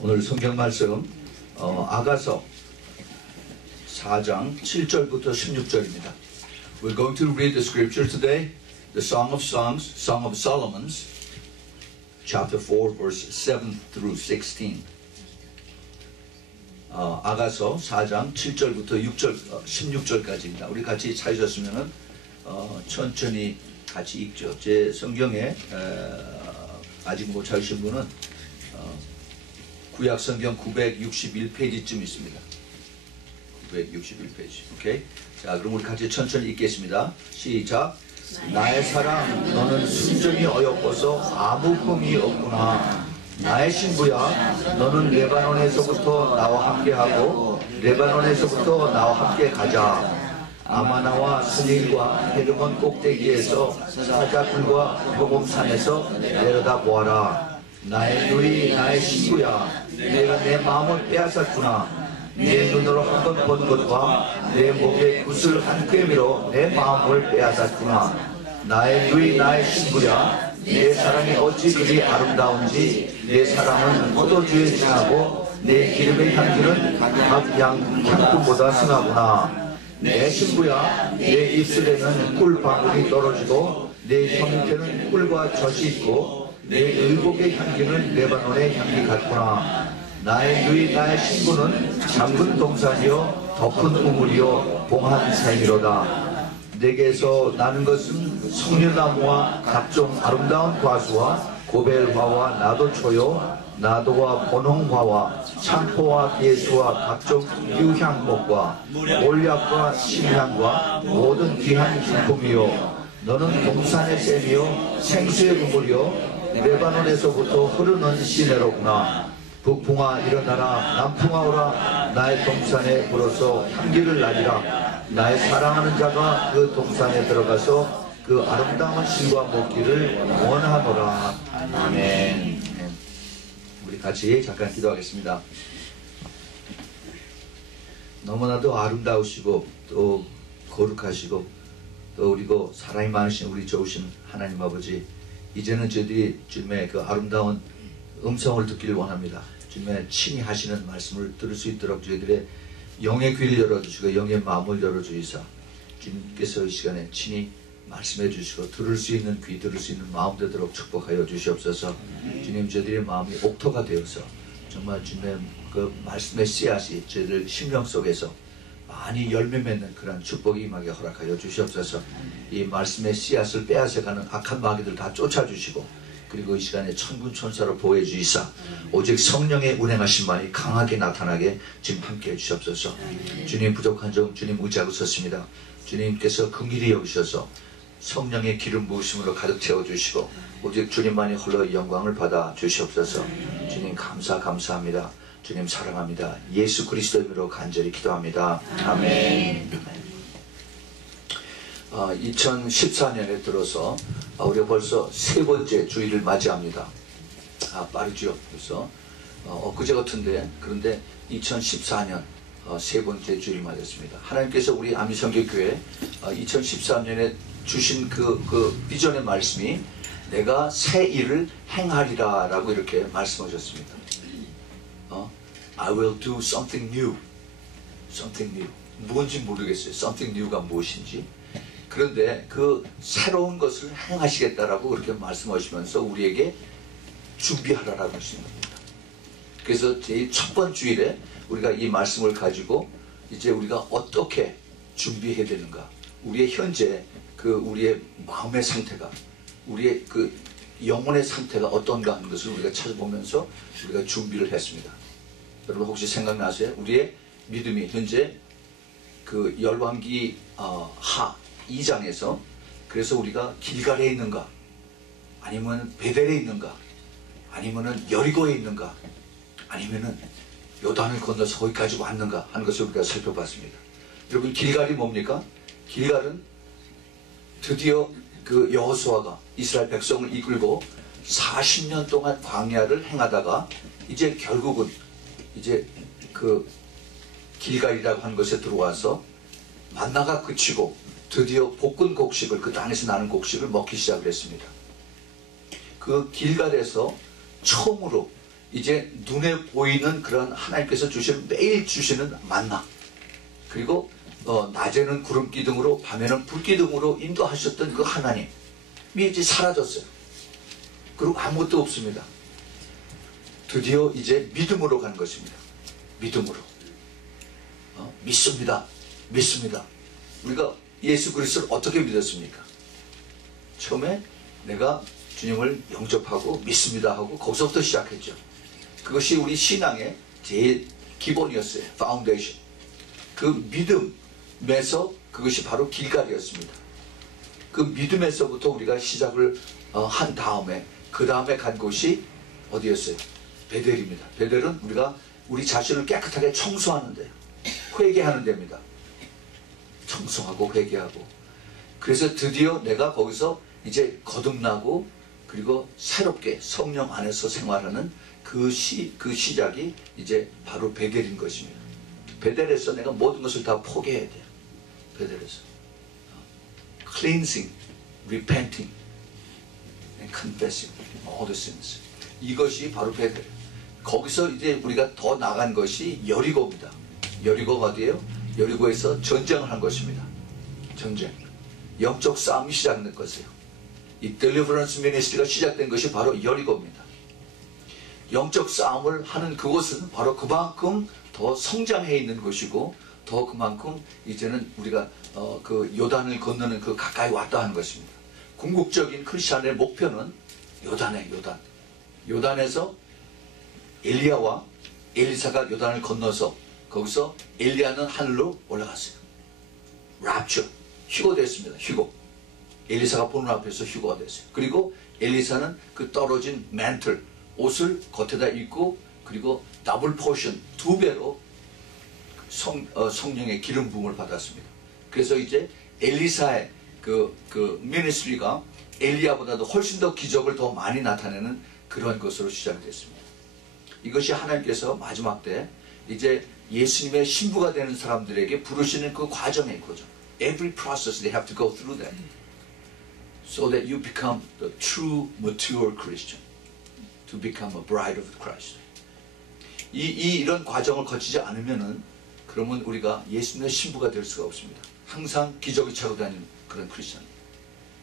오늘 성경 말씀 아가서 4장 7절부터 16절입니다. We're going to read the scripture today, the Song of Songs, Song of Solomon's, chapter 4, verse 7 through 16. 아가서 4장 7절부터 16절까지입니다. 우리 같이 찾으셨으면 천천히 같이 읽죠. 제 성경에 아직 못 찾으신 분은 구약 성경 961페이지쯤 있습니다. 961페이지. 오케이. 자, 그럼 우리 같이 천천히 읽겠습니다. 시작. 나의 사랑, 너는 순전히 어여뻐서 아무 흠이 없구나. 나의 신부야, 너는 레바논에서부터 나와 함께하고 레바논에서부터 나와 함께 가자. 아마나와 스닐과 헤르몬 꼭대기에서 사자굴과 표범산에서 내려다 보아라. 나의 누이, 나의 신부야, 내가 내 마음을 빼앗았구나. 내 눈으로 한 번 본 것과 내 목에 굿을 한 꿰매로 내 마음을 빼앗았구나. 나의 누이, 나의 신부야, 내 사랑이 어찌 그리 아름다운지. 내 사랑은 포도주에 향하고 내 기름의 향기는 각 향품보다 순하구나. 내 신부야, 내 입술에는 꿀방울이 떨어지고 내 혀밑에는 꿀과 젖이 있고 내 의복의 향기는 레바논의 향기 같구나. 나의 누이, 나의 신부는 잠근 동산이요 덮은 우물이요 봉한 샘이로다. 내게서 나는 것은 석류나무와 각종 아름다운 과수와 고벨화와 나도초요 나도와 본홍화와 참포와 예수와 각종 유향목과 몰약과 심향과 모든 귀한 기품이요 너는 동산의 샘이요 생수의 우물이요 레바논에서부터 흐르는 시내로구나. 북풍아 일어나라, 남풍아 오라. 나의 동산에 불어서 향기를 나리라. 나의 사랑하는 자가 그 동산에 들어가서 그 아름다운 실과 먹기를 원하노라. 아멘. 우리 같이 잠깐 기도하겠습니다. 너무나도 아름다우시고 또 거룩하시고 또 그리고 사랑이 많으신 우리 좋으신 하나님 아버지, 이제는 저희들이 주님의 그 아름다운 음성을 듣기를 원합니다. 주님의 친히 하시는 말씀을 들을 수 있도록 저희들의 영의 귀를 열어주시고 영의 마음을 열어주시사 주님께서 이 시간에 친히 말씀해 주시고 들을 수 있는 귀, 들을 수 있는 마음 되도록 축복하여 주시옵소서. 주님, 저희들의 마음이 옥토가 되어서 정말 주님의 그 말씀의 씨앗이 저희들 심령 속에서 많이 열매 맺는 그런 축복이 임하게 허락하여 주시옵소서. 이 말씀의 씨앗을 빼앗아가는 악한 마귀들 다 쫓아주시고 그리고 이 시간에 천군 천사로 보호해 주시사 오직 성령의 운행하심만이 강하게 나타나게 지금 함께 해주시옵소서. 주님, 부족한 점 주님 의지하고 섰습니다. 주님께서 긍휼히 여기셔서 성령의 기름 부으심으로 가득 채워주시고 오직 주님만이 홀로 영광을 받아 주시옵소서. 주님 감사합니다. 주님 사랑합니다. 예수 그리스도 이름으로 간절히 기도합니다. 아멘. 2014년에 들어서 우리가 벌써 세 번째 주일을 맞이합니다. 빠르죠. 벌써 엊그제 같은데, 그런데 2014년 세 번째 주일을 맞았습니다. 하나님께서 우리 아미성교교회 2013년에 주신 그 비전의 말씀이 내가 새 일을 행하리라 라고 이렇게 말씀하셨습니다. I will do something new. Something new. 뭔지 모르겠어요. Something new가 무엇인지. 그런데 그 새로운 것을 행하시겠다라고 그렇게 말씀하시면서 우리에게 준비하라라고 하십니다. 그래서 제일 첫 번째 주일에 우리가 이 말씀을 가지고 이제 우리가 어떻게 준비해야 되는가, 우리의 현재 그 우리의 마음의 상태가, 우리의 그 영혼의 상태가 어떤가 하는 것을 우리가 찾아보면서 우리가 준비를 했습니다. 여러분 혹시 생각나세요? 우리의 믿음이 현재 그 열왕기 하 2장에서 그래서 우리가 길갈에 있는가, 아니면 베델에 있는가, 아니면은 여리고에 있는가, 아니면은 요단을 건너서 거기까지 왔는가 하는 것을 우리가 살펴봤습니다. 여러분, 길갈이 뭡니까? 길갈은 드디어 그 여호수아가 이스라엘 백성을 이끌고 40년 동안 광야를 행하다가 이제 결국은 이제 그 길갈이라고 하는 것에 들어와서 만나가 그치고 드디어 볶은 곡식을, 그 땅에서 나는 곡식을 먹기 시작을 했습니다. 그 길갈에서 처음으로 이제 눈에 보이는 그런 하나님께서 주시는 매일 주시는 만나, 그리고 낮에는 구름 기둥으로 밤에는 불 기둥으로 인도하셨던 그 하나님이 이제 사라졌어요. 그리고 아무것도 없습니다. 드디어 이제 믿음으로 간 것입니다. 믿음으로. 믿습니다. 믿습니다. 우리가 예수 그리스도를 어떻게 믿었습니까? 처음에 내가 주님을 영접하고 믿습니다 하고 거기서부터 시작했죠. 그것이 우리 신앙의 제일 기본이었어요. 파운데이션. 그 믿음에서 그것이 바로 길갈이었습니다. 그 믿음에서부터 우리가 시작을 한 다음에 그 다음에 간 곳이 어디였어요? 베델입니다. 베델은 우리가 우리 자신을 깨끗하게 청소하는 데, 회개하는 데입니다. 청소하고 회개하고. 그래서 드디어 내가 거기서 이제 거듭나고 그리고 새롭게 성령 안에서 생활하는 그 시작이 이제 바로 베델인 것입니다. 베델에서 내가 모든 것을 다 포기해야 돼요. 베델에서. Cleansing, repenting, and confessing all the sins. 이것이 바로 베델. 거기서 이제 우리가 더 나간 것이 여리고입니다. 여리고가 어디예요? 여리고에서 전쟁을 한 것입니다. 전쟁. 영적 싸움이 시작된 것이에요. 이 델리버런스 미니스트리가 시작된 것이 바로 여리고입니다. 영적 싸움을 하는 그곳은 바로 그만큼 더 성장해 있는 곳이고 더 그만큼 이제는 우리가 그 요단을 건너는 그 가까이 왔다 하는 것입니다. 궁극적인 크리스찬의 목표는 요단이에요. 요단. 요단에서 엘리야와 엘리사가 요단을 건너서 거기서 엘리야는 하늘로 올라갔어요. 랍처. 휴거됐습니다. 휴거. 엘리사가 보는 앞에서 휴거가 됐어요. 그리고 엘리사는 그 떨어진 맨틀, 옷을 겉에다 입고 그리고 더블 포션 2배로 성령의 기름 부음을 받았습니다. 그래서 이제 엘리사의 그 미니스트리가 엘리야보다도 훨씬 더 기적을 더 많이 나타내는 그런 것으로 시작이 됐습니다. 이것이 하나님께서 마지막 때 이제 예수님의 신부가 되는 사람들에게 부르시는 그 과정의 거죠. Every process they have to go through that, so that you become the true mature Christian, to become a bride of Christ. 이런 과정을 거치지 않으면은 그러면 우리가 예수님의 신부가 될 수가 없습니다. 항상 기저귀 차고 다니는 그런 크리스천.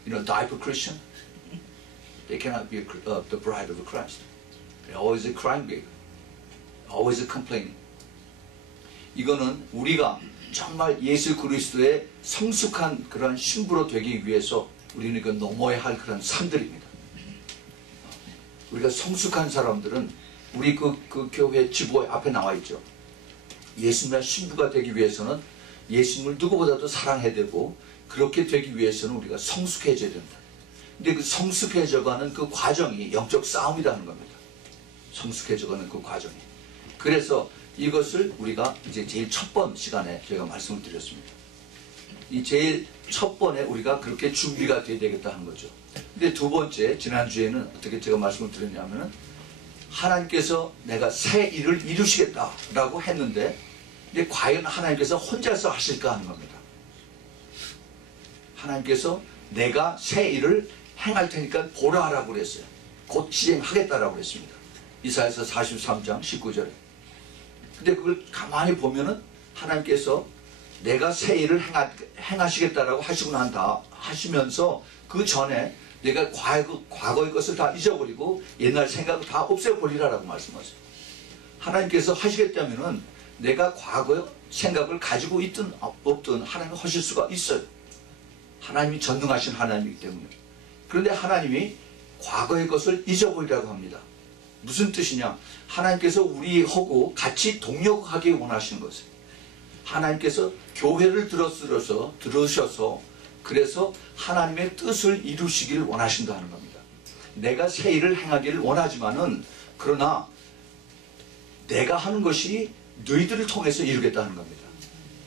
You know, diaper Christian, they cannot be the bride of Christ. They're always a crying baby, always a complaining. 이거는 우리가 정말 예수 그리스도의 성숙한 그런 신부로 되기 위해서 우리는 이거 넘어야 할 그런 산들입니다. 우리가 성숙한 사람들은 우리 그 교회 지부 앞에 나와 있죠. 예수님의 신부가 되기 위해서는 예수님을 누구보다도 사랑해야 되고 그렇게 되기 위해서는 우리가 성숙해져야 된다. 근데 그 성숙해져가는 그 과정이 영적 싸움이라는 겁니다. 성숙해져가는 그 과정이. 그래서 이것을 우리가 이제 제일 첫 번 시간에 제가 말씀을 드렸습니다. 이 제일 첫 번에 우리가 그렇게 준비가 돼야 되겠다 하는 거죠. 근데 두 번째, 지난주에는 어떻게 제가 말씀을 드렸냐면은 하나님께서 내가 새 일을 이루시겠다라고 했는데 근데 과연 하나님께서 혼자서 하실까 하는 겁니다. 하나님께서 내가 새 일을 행할 테니까 보라라고 그랬어요. 곧 시행하겠다라고 그랬습니다. 이사야서 43장 19절에. 근데 그걸 가만히 보면은 하나님께서 내가 새 일을 행하시겠다라고 하시고 난 다 하시면서 그 전에 내가 과거의 것을 다 잊어버리고 옛날 생각을 다 없애버리라라고 말씀하세요. 하나님께서 하시겠다면은 내가 과거의 생각을 가지고 있든 없든 하나님이 하실 수가 있어요. 하나님이 전능하신 하나님이기 때문에. 그런데 하나님이 과거의 것을 잊어버리라고 합니다. 무슨 뜻이냐? 하나님께서 우리하고 같이 동역하기 원하시는 것이에요. 하나님께서 교회를 들으셔서 그래서 하나님의 뜻을 이루시기를 원하신다는 겁니다. 내가 새 일을 행하기를 원하지만은 그러나 내가 하는 것이 너희들을 통해서 이루겠다는 겁니다.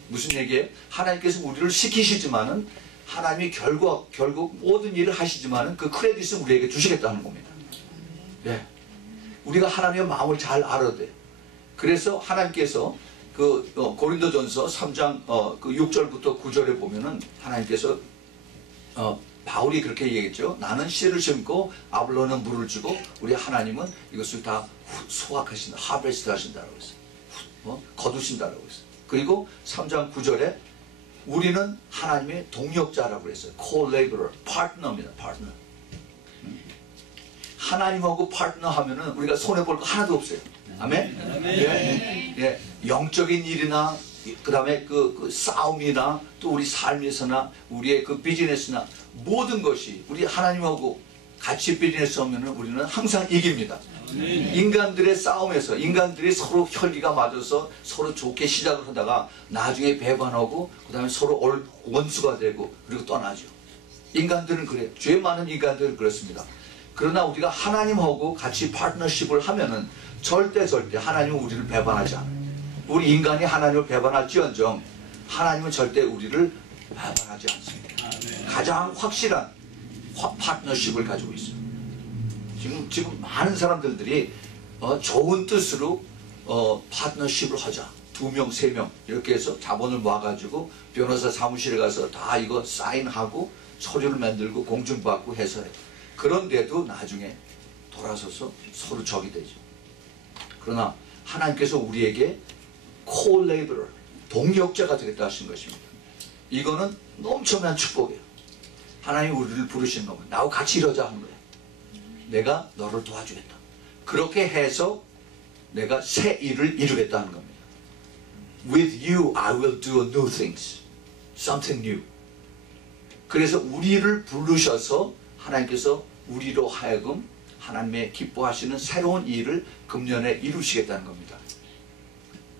무슨 얘기예요? 하나님께서 우리를 시키시지만은 하나님이 결국 모든 일을 하시지만은 그 크레딧은 우리에게 주시겠다는 겁니다. 네. 우리가 하나님의 마음을 잘 알아야 돼요. 그래서 하나님께서 그 고린도전서 3장 그 6절부터 9절에 보면은 하나님께서 바울이 그렇게 얘기했죠. 나는 씨를 심고 아볼로는 물을 주고 우리 하나님은 이것을 다 소확하신다. 하베스트 하신다라고 했어요. 거두신다라고 했어요. 그리고 3장 9절에 우리는 하나님의 동역자라고 했어요. co-laborer, 파트너입니다. 파트너. 하나님하고 파트너 하면은 우리가 손해볼 거 하나도 없어요. 아멘? 예, 예. 영적인 일이나 그 다음에 그 싸움이나 또 우리 삶에서나 우리의 그 비즈니스나 모든 것이 우리 하나님하고 같이 비즈니스 하면은 우리는 항상 이깁니다. 인간들의 싸움에서 인간들이 서로 혈기가 맞아서 서로 좋게 시작을 하다가 나중에 배반하고 그 다음에 서로 원수가 되고 그리고 떠나죠. 인간들은 그래요. 죄 많은 인간들은 그렇습니다. 그러나 우리가 하나님하고 같이 파트너십을 하면은 절대 하나님은 우리를 배반하지 않아요. 우리 인간이 하나님을 배반할지언정 하나님은 절대 우리를 배반하지 않습니다. 가장 확실한 파트너십을 가지고 있어요. 지금 많은 사람들이 좋은 뜻으로 파트너십을 하자. 2명, 3명 이렇게 해서 자본을 모아가지고 변호사 사무실에 가서 다 이거 사인하고 서류를 만들고 공증받고 해서 해요. 그런데도 나중에 돌아서서 서로 적이 되죠. 그러나 하나님께서 우리에게 co-laborer, 동역자가 되겠다 하신 것입니다. 이거는 엄청난 축복이에요. 하나님이 우리를 부르시는 거면 나하고 같이 이러자 하는 거예요. 내가 너를 도와주겠다. 그렇게 해서 내가 새 일을 이루겠다는 겁니다. With you I will do new things. Something new. 그래서 우리를 부르셔서 하나님께서 우리로 하여금 하나님의 기뻐하시는 새로운 일을 금년에 이루시겠다는 겁니다.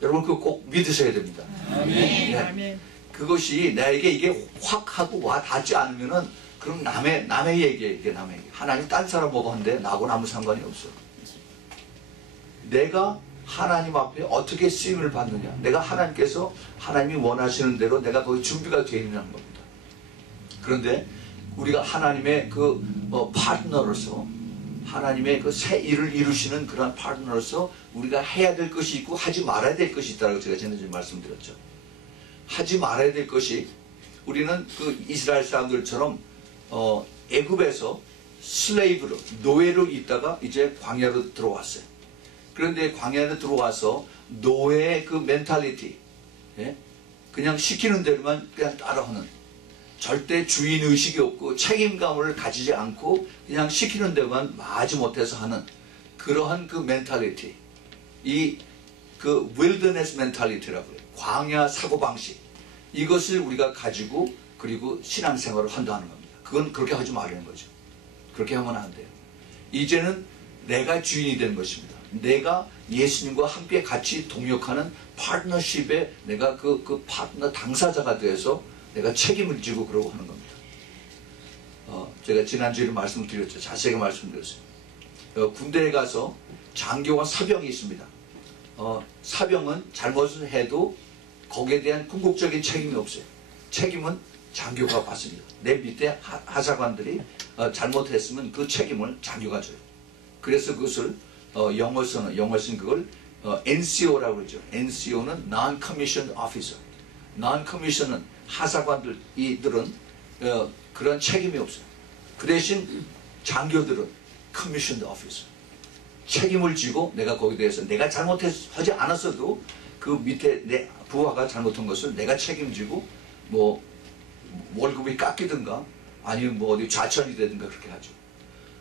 여러분 그거 꼭 믿으셔야 됩니다. 아멘. 네. 그것이 나에게 이게 확 하고 와 닿지 않으면은 그럼 남의 얘기예요. 이게 남의 얘기. 하나님 딴 사람 보고 한데 나하고는 아무 상관이 없어. 내가 하나님 앞에 어떻게 쓰임을 받느냐. 내가 하나님께서 하나님이 원하시는 대로 내가 거기 준비가 되어 있는 겁니다. 그런데 우리가 하나님의 그 파트너로서 하나님의 그 새 일을 이루시는 그런 파트너로서 우리가 해야 될 것이 있고 하지 말아야 될 것이 있다고 제가 지난주에 말씀드렸죠. 하지 말아야 될 것이 우리는 그 이스라엘 사람들처럼 애굽에서 슬레이브로 노예로 있다가 이제 광야로 들어왔어요. 그런데 광야로 들어와서 노예의 그 멘탈리티, 예? 그냥 시키는 대로만 그냥 따라하는, 절대 주인의식이 없고 책임감을 가지지 않고 그냥 시키는 대로만 마지못해서 하는 그러한 그 멘탈리티, 이 그 윌더네스 멘탈리티라고 해요. 광야 사고방식, 이것을 우리가 가지고 그리고 신앙생활을 한다는 겁니다. 그건 그렇게 하지 말라는 거죠. 그렇게 하면 안 돼요. 이제는 내가 주인이 된 것입니다. 내가 예수님과 함께 같이 동역하는 파트너십에 내가 그 파트너 당사자가 되어서 내가 책임을 지고 그러고 하는 겁니다. 제가 지난주에 말씀을 드렸죠. 자세하게 말씀드렸어요. 군대에 가서 장교와 사병이 있습니다. 사병은 잘못을 해도 거기에 대한 궁극적인 책임이 없어요. 책임은 장교가 받습니다. 내 밑에 하사관들이 잘못했으면 그 책임을 장교가 져요. 그래서 그것을 영어서는 그걸 NCO라고 그러죠. NCO는 Non-Commissioned Officer. Non-Commission은 하사관들은 그런 책임이 없어요. 그 대신 장교들은 Commissioned Officer. 책임을 지고 내가 거기에 대해서 내가 잘못하지 않았어도 그 밑에 내 부하가 잘못한 것을 내가 책임지고 뭐 월급이 깎이든가 아니면 뭐 어디 좌천이 되든가 그렇게 하죠.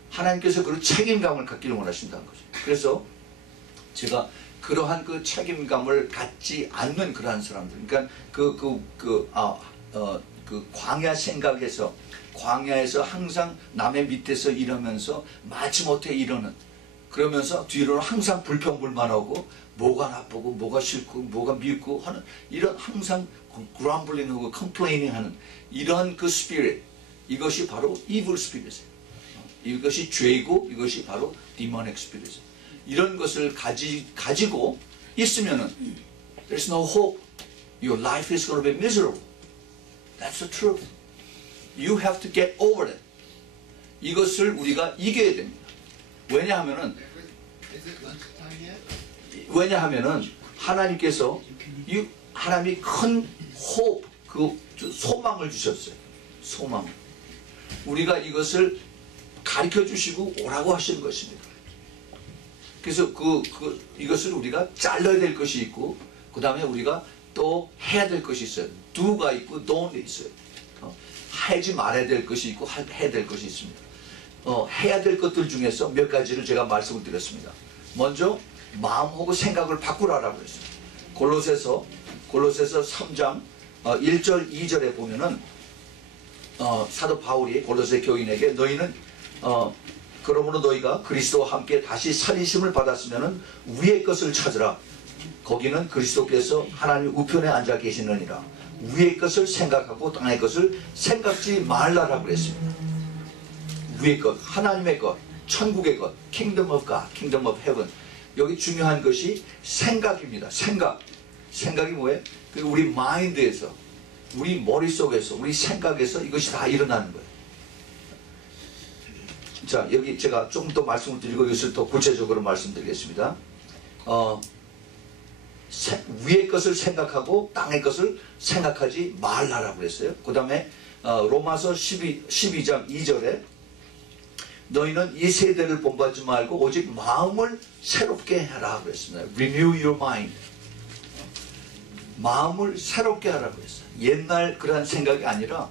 하나님께서 그런 책임감을 갖기를 원하신다는 거죠. 그래서 제가 그러한 그 책임감을 갖지 않는 그러한 사람들, 그러니까 그 광야 생각에서 광야에서 항상 남의 밑에서 일하면서 마지못해 이러는, 그러면서 뒤로는 항상 불평불만하고 뭐가 나쁘고 뭐가 싫고 뭐가 밉고 하는 이런 항상 그럼블링하고 컴플레이닝하는 이런 그 스피릿, 이것이 바로 이블 스피릿이에요. 이것이 죄이고 이것이 바로 디모닉 스피릿이에요. 이런 것을 가지고 있으면은 there's no hope. Your life is going to be miserable. That's the truth. You have to get over it. 이것을 우리가 이겨야 됩니다. 왜냐하면은 하나님께서 하나님이 큰 hope, 그 소망을 주셨어요. 소망. 우리가 이것을 가르쳐 주시고 오라고 하시는 것입니다. 그래서 이것을 우리가 잘라야 될 것이 있고, 그 다음에 우리가 또 해야 될 것이 있어요. do가 있고 don't이 있어요. 하지 말아야 될 것이 있고 해야 될 것이 있습니다. 해야 될 것들 중에서 몇 가지를 제가 말씀을 드렸습니다. 먼저 마음하고 생각을 바꾸라라고 했어요. 골로새서 3장 1절 2절에 보면은 사도 바울이 골로새 교인에게 너희는 그러므로 너희가 그리스도와 함께 다시 살리심을 받았으면은 위의 것을 찾으라. 거기는 그리스도께서 하나님 우편에 앉아 계시느니라. 위의 것을 생각하고 땅의 것을 생각지 말라라고 그랬습니다. 위의 것, 하나님의 것, 천국의 것, Kingdom of God, Kingdom of Heaven. 여기 중요한 것이 생각입니다. 생각이 뭐예요? 우리 마인드에서, 우리 머릿속에서, 우리 생각에서 이것이 다 일어나는 거예요. 자, 여기 제가 조금 더 말씀을 드리고 이것을 더 구체적으로 말씀드리겠습니다. 위의 것을 생각하고 땅의 것을 생각하지 말라라고 그랬어요. 그 다음에 로마서 12장 2절에 너희는 이 세대를 본받지 말고 오직 마음을 새롭게 해라 그랬습니다. Renew your mind. 마음을 새롭게 하라고 그랬어요. 옛날 그러한 생각이 아니라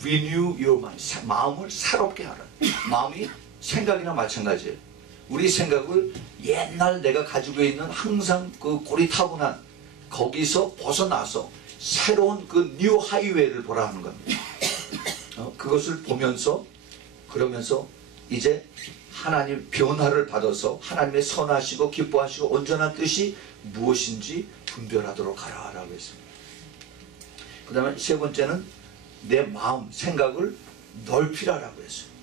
Renew your mind. 마음을 새롭게 하라. 마음이 생각이나 마찬가지예요. 우리 생각을 옛날 내가 가지고 있는 항상 그 고리타분한 거기서 벗어나서 새로운 그 뉴 하이웨이를 보라 하는 겁니다. 그것을 보면서 그러면서 이제 하나님 변화를 받아서 하나님의 선하시고 기뻐하시고 온전한 뜻이 무엇인지 분별하도록 하라라고 했습니다. 그 다음에 세 번째는 내 마음 생각을 넓히라라고 했어요.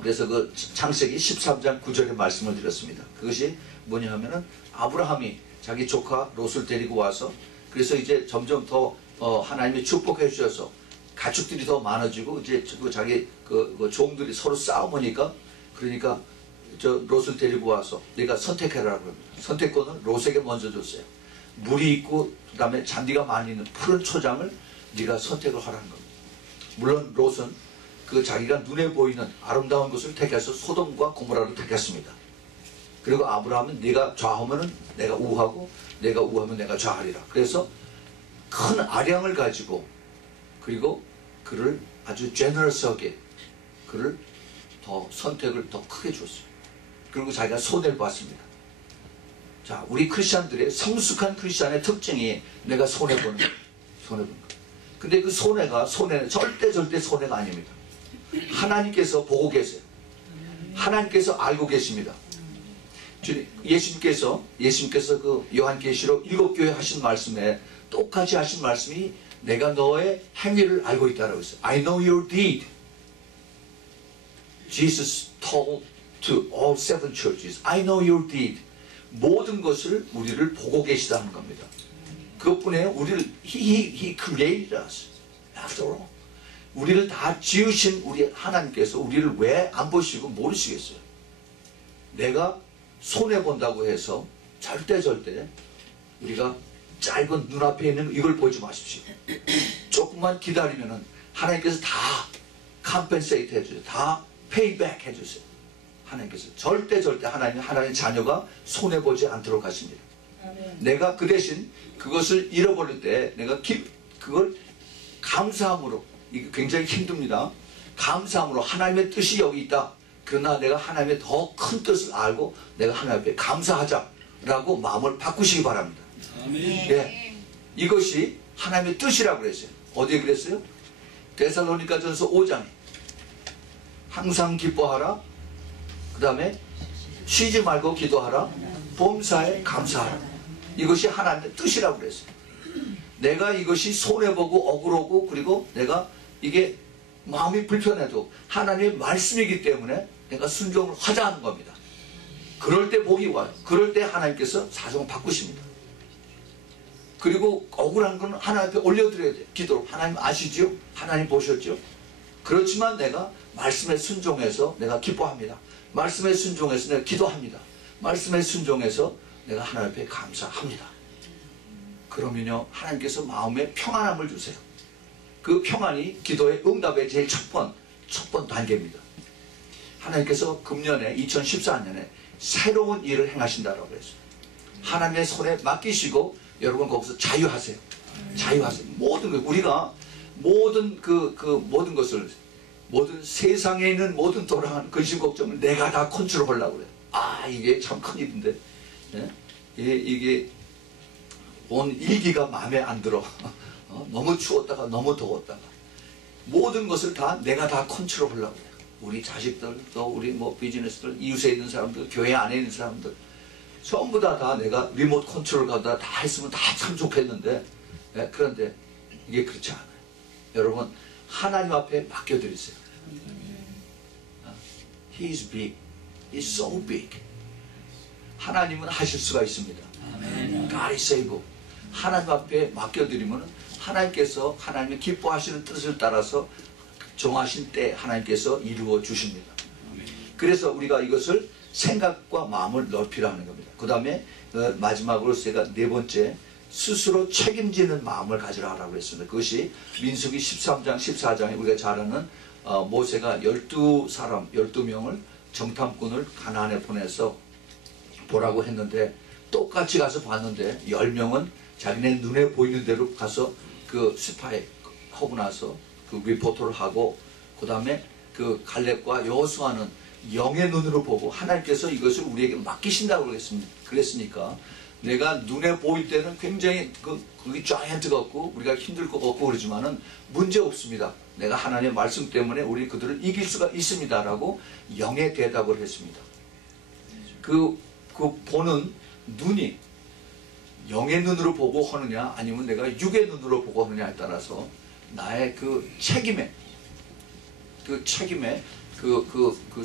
그래서 그 창세기 13장 9절의 말씀을 드렸습니다. 그것이 뭐냐 하면은 아브라함이 자기 조카 롯을 데리고 와서 그래서 이제 점점 더 하나님이 축복해 주셔서 가축들이 더 많아지고 이제 자기 그 종들이 서로 싸우니까 그러니까 저 롯을 데리고 와서 내가 선택해라라고 합니다. 선택권을 롯에게 먼저 줬어요. 물이 있고 그 다음에 잔디가 많이 있는 푸른 초장을 네가 선택을 하라는 겁니다. 물론 롯은 그 자기가 눈에 보이는 아름다운 것을 택해서 소돔과 고모라를 택했습니다. 그리고 아브라함은 네가 좌하면은 내가 우하고 내가 우하면 내가 좌하리라. 그래서 큰 아량을 가지고 그리고 그를 아주 제너러스하게 그를 더 선택을 더 크게 줬어요. 그리고 자기가 손해를 봤습니다. 자, 우리 크리스찬들의 성숙한 크리스찬의 특징이 내가 손해보는 거예요. 손해보는 거예요. 근데 그 손해는 절대 손해가 아닙니다. 하나님께서 보고 계세요. 하나님께서 알고 계십니다. 예수님께서 그 요한계시록 7교회 하신 말씀에 똑같이 하신 말씀이 내가 너의 행위를 알고 있다라고 했어요. I know your deed. Jesus told to all seven churches, I know your deed. 모든 것을 우리를 보고 계시다는 겁니다. 그것뿐에 우리를 He created us. After all. 우리를 다 지으신 우리 하나님께서 우리를 왜 안 보시고 모르시겠어요? 내가 손해본다고 해서 절대 우리가 짧은 눈앞에 있는 이걸 보지 마십시오. 조금만 기다리면은 하나님께서 다 컴펜세이트 해주세요. 다 페이백 해주세요. 하나님께서 절대 하나님 자녀가 손해보지 않도록 하십니다. 내가 그 대신 그것을 잃어버릴 때 내가 그걸 감사함으로, 이게 굉장히 힘듭니다. 감사함으로 하나님의 뜻이 여기 있다. 그러나 내가 하나님의 더 큰 뜻을 알고 내가 하나님 앞에 감사하자라고 마음을 바꾸시기 바랍니다. 네. 이것이 하나님의 뜻이라고 그랬어요. 어디에 그랬어요? 데살로니가전서 5장에 항상 기뻐하라. 그 다음에 쉬지 말고 기도하라. 범사에 감사하라. 이것이 하나님의 뜻이라고 그랬어요. 내가 이것이 손해보고 억울하고 그리고 내가 이게 마음이 불편해도 하나님의 말씀이기 때문에 내가 순종을 하자는 겁니다. 그럴 때 복이 와요. 그럴 때 하나님께서 사정을 바꾸십니다. 그리고 억울한 건 하나님 앞에 올려드려야 돼요. 기도로. 하나님 아시죠? 하나님 보셨죠? 그렇지만 내가 말씀에 순종해서 내가 기뻐합니다. 말씀에 순종해서 내가 기도합니다. 말씀에 순종해서 내가 하나님 앞에 감사합니다. 그러면요 하나님께서 마음에 평안함을 주세요. 그 평안이 기도의 응답의 제일 첫 번 단계입니다. 하나님께서 금년에 2014년에 새로운 일을 행하신다라고 했어요. 하나님의 손에 맡기시고 여러분 거기서 자유하세요. 자유하세요. 모든 것, 우리가 모든 모든 것을, 모든 세상에 있는 모든 돌아가는 근심 걱정을 내가 다 컨트롤하려고 그래요. 아, 이게 참 큰일인데, 예? 이게 온 일기가 마음에 안 들어. 너무 추웠다가 너무 더웠다가 모든 것을 다 내가 다 컨트롤하려고 해요. 우리 자식들, 또 우리 뭐 비즈니스들, 이웃에 있는 사람들, 교회 안에 있는 사람들 전부 다 내가 리모트 컨트롤 가다 다 했으면 다 참 좋겠는데, 예? 그런데 이게 그렇지 않아요. 여러분, 하나님 앞에 맡겨드리세요. He is big. He is so big. 하나님은 하실 수가 있습니다. God is able. 하나님 앞에 맡겨드리면 하나님께서 하나님의 기뻐하시는 뜻을 따라서 정하신 때 하나님께서 이루어 주십니다. 그래서 우리가 이것을 생각과 마음을 넓히라 하는 겁니다. 그 다음에 마지막으로 제가 네 번째, 스스로 책임지는 마음을 가지라 하라고 했습니다. 그것이 민수기 13장 14장에 우리가 잘 아는 모세가 12명을 정탐꾼을 가나안에 보내서 보라고 했는데, 똑같이 가서 봤는데 10명은 자기네 눈에 보이는 대로 가서 그 스파이 하고 나서 그 리포터를 하고, 그 다음에 그 갈렙과 여호수아는 영의 눈으로 보고 하나님께서 이것을 우리에게 맡기신다고 그랬으니까 내가 눈에 보일 때는 굉장히 그게 자이언트 같고 우리가 힘들 것 같고 그러지만은 문제 없습니다. 내가 하나님의 말씀 때문에 우리 그들을 이길 수가 있습니다 라고 영의 대답을 했습니다. 그 보는 눈이 영의 눈으로 보고 하느냐 아니면 내가 육의 눈으로 보고 하느냐에 따라서 나의 그 책임의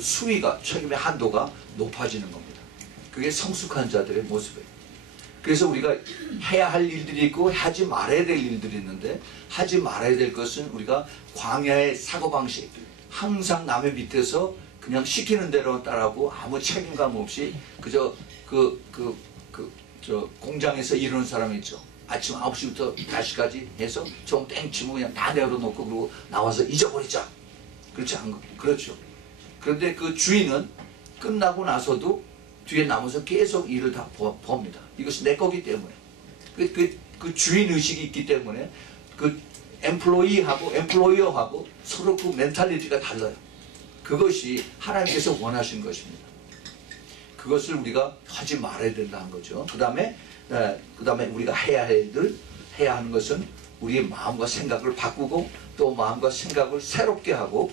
수위가, 책임의 한도가 높아지는 겁니다. 그게 성숙한 자들의 모습이에요. 그래서 우리가 해야 할 일들이 있고 하지 말아야 될 일들이 있는데, 하지 말아야 될 것은 우리가 광야의 사고방식, 항상 남의 밑에서 그냥 시키는 대로 따라하고 아무 책임감 없이 그저 공장에서 이루는 사람이 있죠. 아침 9시부터 5시까지 해서 좀 땡치고 그냥 다 내려놓고 그리고 나와서 잊어버리자. 그렇지 않고, 그렇죠. 그런데 그 주인은 끝나고 나서도 뒤에 남아서 계속 일을 다 봅니다. 이것이 내 거기 때문에. 그 주인 의식이 있기 때문에 그 엠플로이하고 엠플로이어하고 서로 그 멘탈리티가 달라요. 그것이 하나님께서 원하신 것입니다. 그것을 우리가 하지 말아야 된다는 거죠. 그 다음에 우리가 해야 하는 것은 우리의 마음과 생각을 바꾸고 또 마음과 생각을 새롭게 하고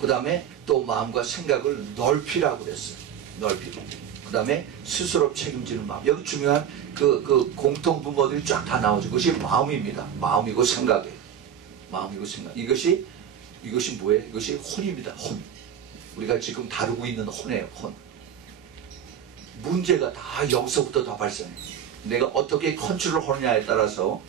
그 다음에 또 마음과 생각을 넓히라고 그랬어요. 넓히고 그 다음에 스스로 책임지는 마음. 여기 중요한 그 공통분모들이 쫙 다 나오죠. 그것이 마음입니다. 마음이고 생각이에요. 마음이고 생각. 이것이 뭐예요? 이것이 혼입니다. 혼. 우리가 지금 다루고 있는 혼이에요. 혼. 문제가 다 여기서부터 다 발생해요. 내가 어떻게 컨트롤 하느냐에 따라서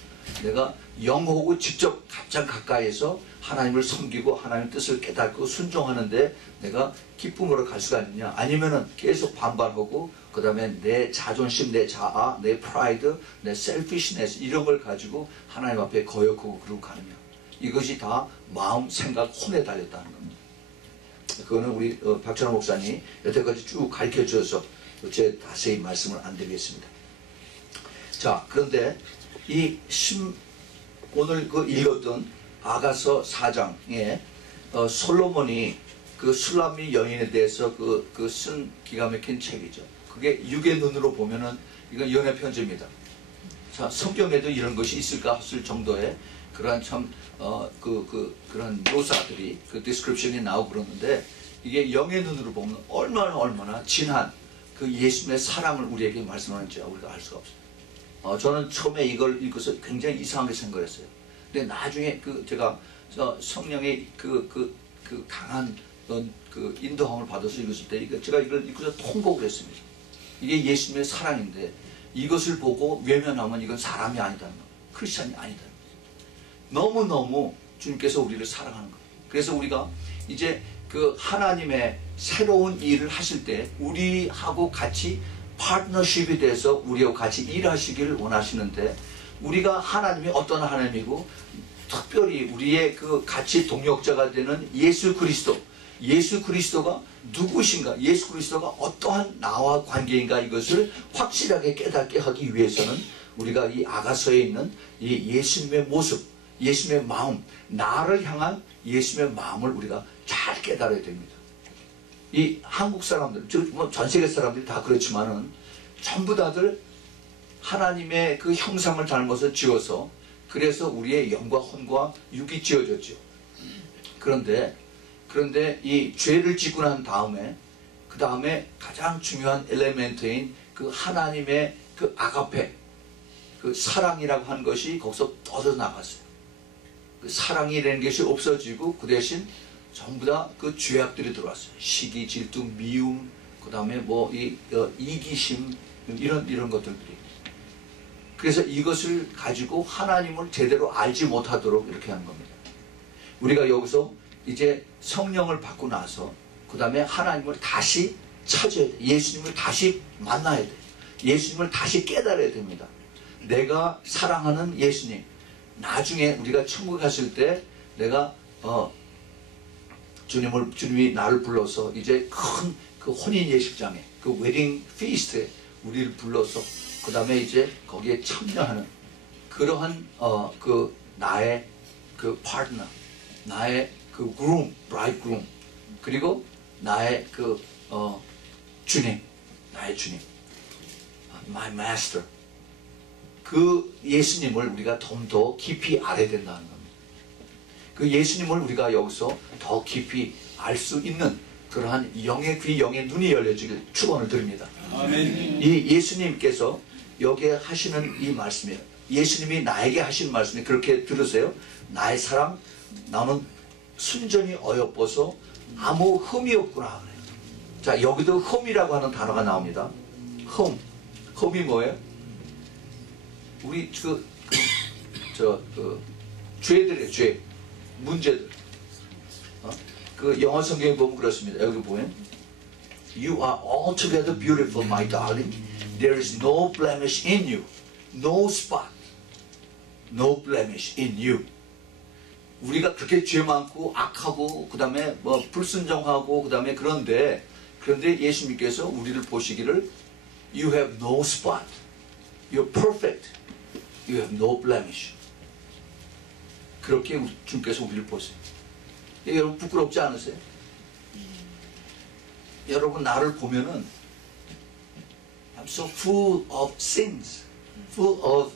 내가 영하고 직접 가장 가까이에서 하나님을 섬기고 하나님의 뜻을 깨닫고 순종하는데 내가 기쁨으로 갈 수가 있느냐, 아니면은 계속 반발하고 그 다음에 내 자존심, 내 자아, 내 프라이드, 내 셀피시네스 이런 걸 가지고 하나님 앞에 거역하고 그러고 가느냐. 이것이 다 마음, 생각, 혼에 달렸다는 겁니다. 그거는 우리 박찬호 목사님 여태까지 쭉 가르쳐 주셔서 제 자세히 말씀을 안 드리겠습니다. 자, 그런데 오늘 읽었던 아가서 4장에 솔로몬이 그 술람미 여인에 대해서 쓴 기가 막힌 책이죠. 그게 육의 눈으로 보면은 이건 연애 편지입니다. 자, 성경에도 이런 것이 있을까 했을 정도의 그러한 그런 묘사들이 디스크립션이 나오고 그러는데, 이게 영의 눈으로 보면 얼마나 진한 그 예수님의 사랑을 우리에게 말씀하는지 우리가 알 수가 없어요. 저는 처음에 이걸 읽어서 굉장히 이상하게 생각했어요. 근데 나중에 제가 성령의 강한 인도함을 받아서 읽었을 때 제가 이걸 읽고서 통곡을 했습니다. 이게 예수님의 사랑인데 이것을 보고 외면하면 이건 사람이 아니다는 거예요. 크리스찬이 아니다는 거예요. 너무너무 주님께서 우리를 사랑하는 거예요. 그래서 우리가 이제 그 하나님의 새로운 일을 하실 때 우리하고 같이 파트너십이 돼서 우리하고 같이 일하시기를 원하시는데, 우리가 하나님이 어떤 하나님이고 특별히 우리의 그 같이 동역자가 되는 예수 그리스도, 예수 그리스도가 누구신가, 예수 그리스도가 어떠한 나와 관계인가, 이것을 확실하게 깨닫게 하기 위해서는 우리가 이 아가서에 있는 이 예수님의 모습, 예수님의 마음, 나를 향한 예수님의 마음을 우리가 잘 깨달아야 됩니다. 이 한국 사람들, 전 세계 사람들이 다 그렇지만은 전부 다들 하나님의 그 형상을 닮아서 지어서, 그래서 우리의 영과 혼과 육이 지어졌죠. 그런데 이 죄를 짓고 난 다음에, 그 다음에 가장 중요한 엘레멘트인 그 하나님의 그 아가페, 그 사랑이라고 하는 것이 거기서 떠져나갔어요. 그 사랑이라는 것이 없어지고 그 대신 전부 다 그 죄악들이 들어왔어요. 시기, 질투, 미움, 그 다음에 뭐 이기심, 이런 것들이. 그래서 이것을 가지고 하나님을 제대로 알지 못하도록 이렇게 하는 겁니다. 우리가 여기서 이제 성령을 받고 나서 그 다음에 하나님을 다시 찾아야 돼. 예수님을 다시 만나야 돼. 예수님을 다시 깨달아야 됩니다. 내가 사랑하는 예수님, 나중에 우리가 천국 갔을 때 내가 주님이 나를 불러서 이제 큰 그 혼인 예식장에, 그 웨딩 피스트에 우리를 불러서 그 다음에 이제 거기에 참여하는 그러한 그 나의 그 파트너, 나의 그 그룸, 브라이드그룸, 그리고 나의 그 주님, 나의 주님, my master, 그 예수님을 우리가 좀 더 깊이 알아야 된다는 겁니다. 그 예수님을 우리가 여기서 더 깊이 알 수 있는 그러한 영의 귀, 영의 눈이 열려지길 축원을 드립니다. 아멘. 이 예수님께서 여기에 하시는 이 말씀이에요. 예수님이 나에게 하신 말씀이 그렇게 들으세요. 나의 사랑, 나는 순전히 어여뻐서 아무 흠이 없구나. 자, 여기도 흠이라고 하는 단어가 나옵니다. 흠이 뭐예요? 우리 죄들이에요. 죄, 문제들. 그 영어 성경에 보면 그렇습니다. 여기 보면 You are altogether beautiful, my darling. There is no blemish in you. No spot. No blemish in you. 우리가 그렇게 죄 많고 악하고 그 다음에 뭐 불순종하고 그 다음에 그런데 예수님께서 우리를 보시기를 You have no spot. You're perfect. You have no blemish. 그렇게 주님께서 우리를 보세요. 여러분 부끄럽지 않으세요? 여러분 나를 보면은 I'm so full of sins, full of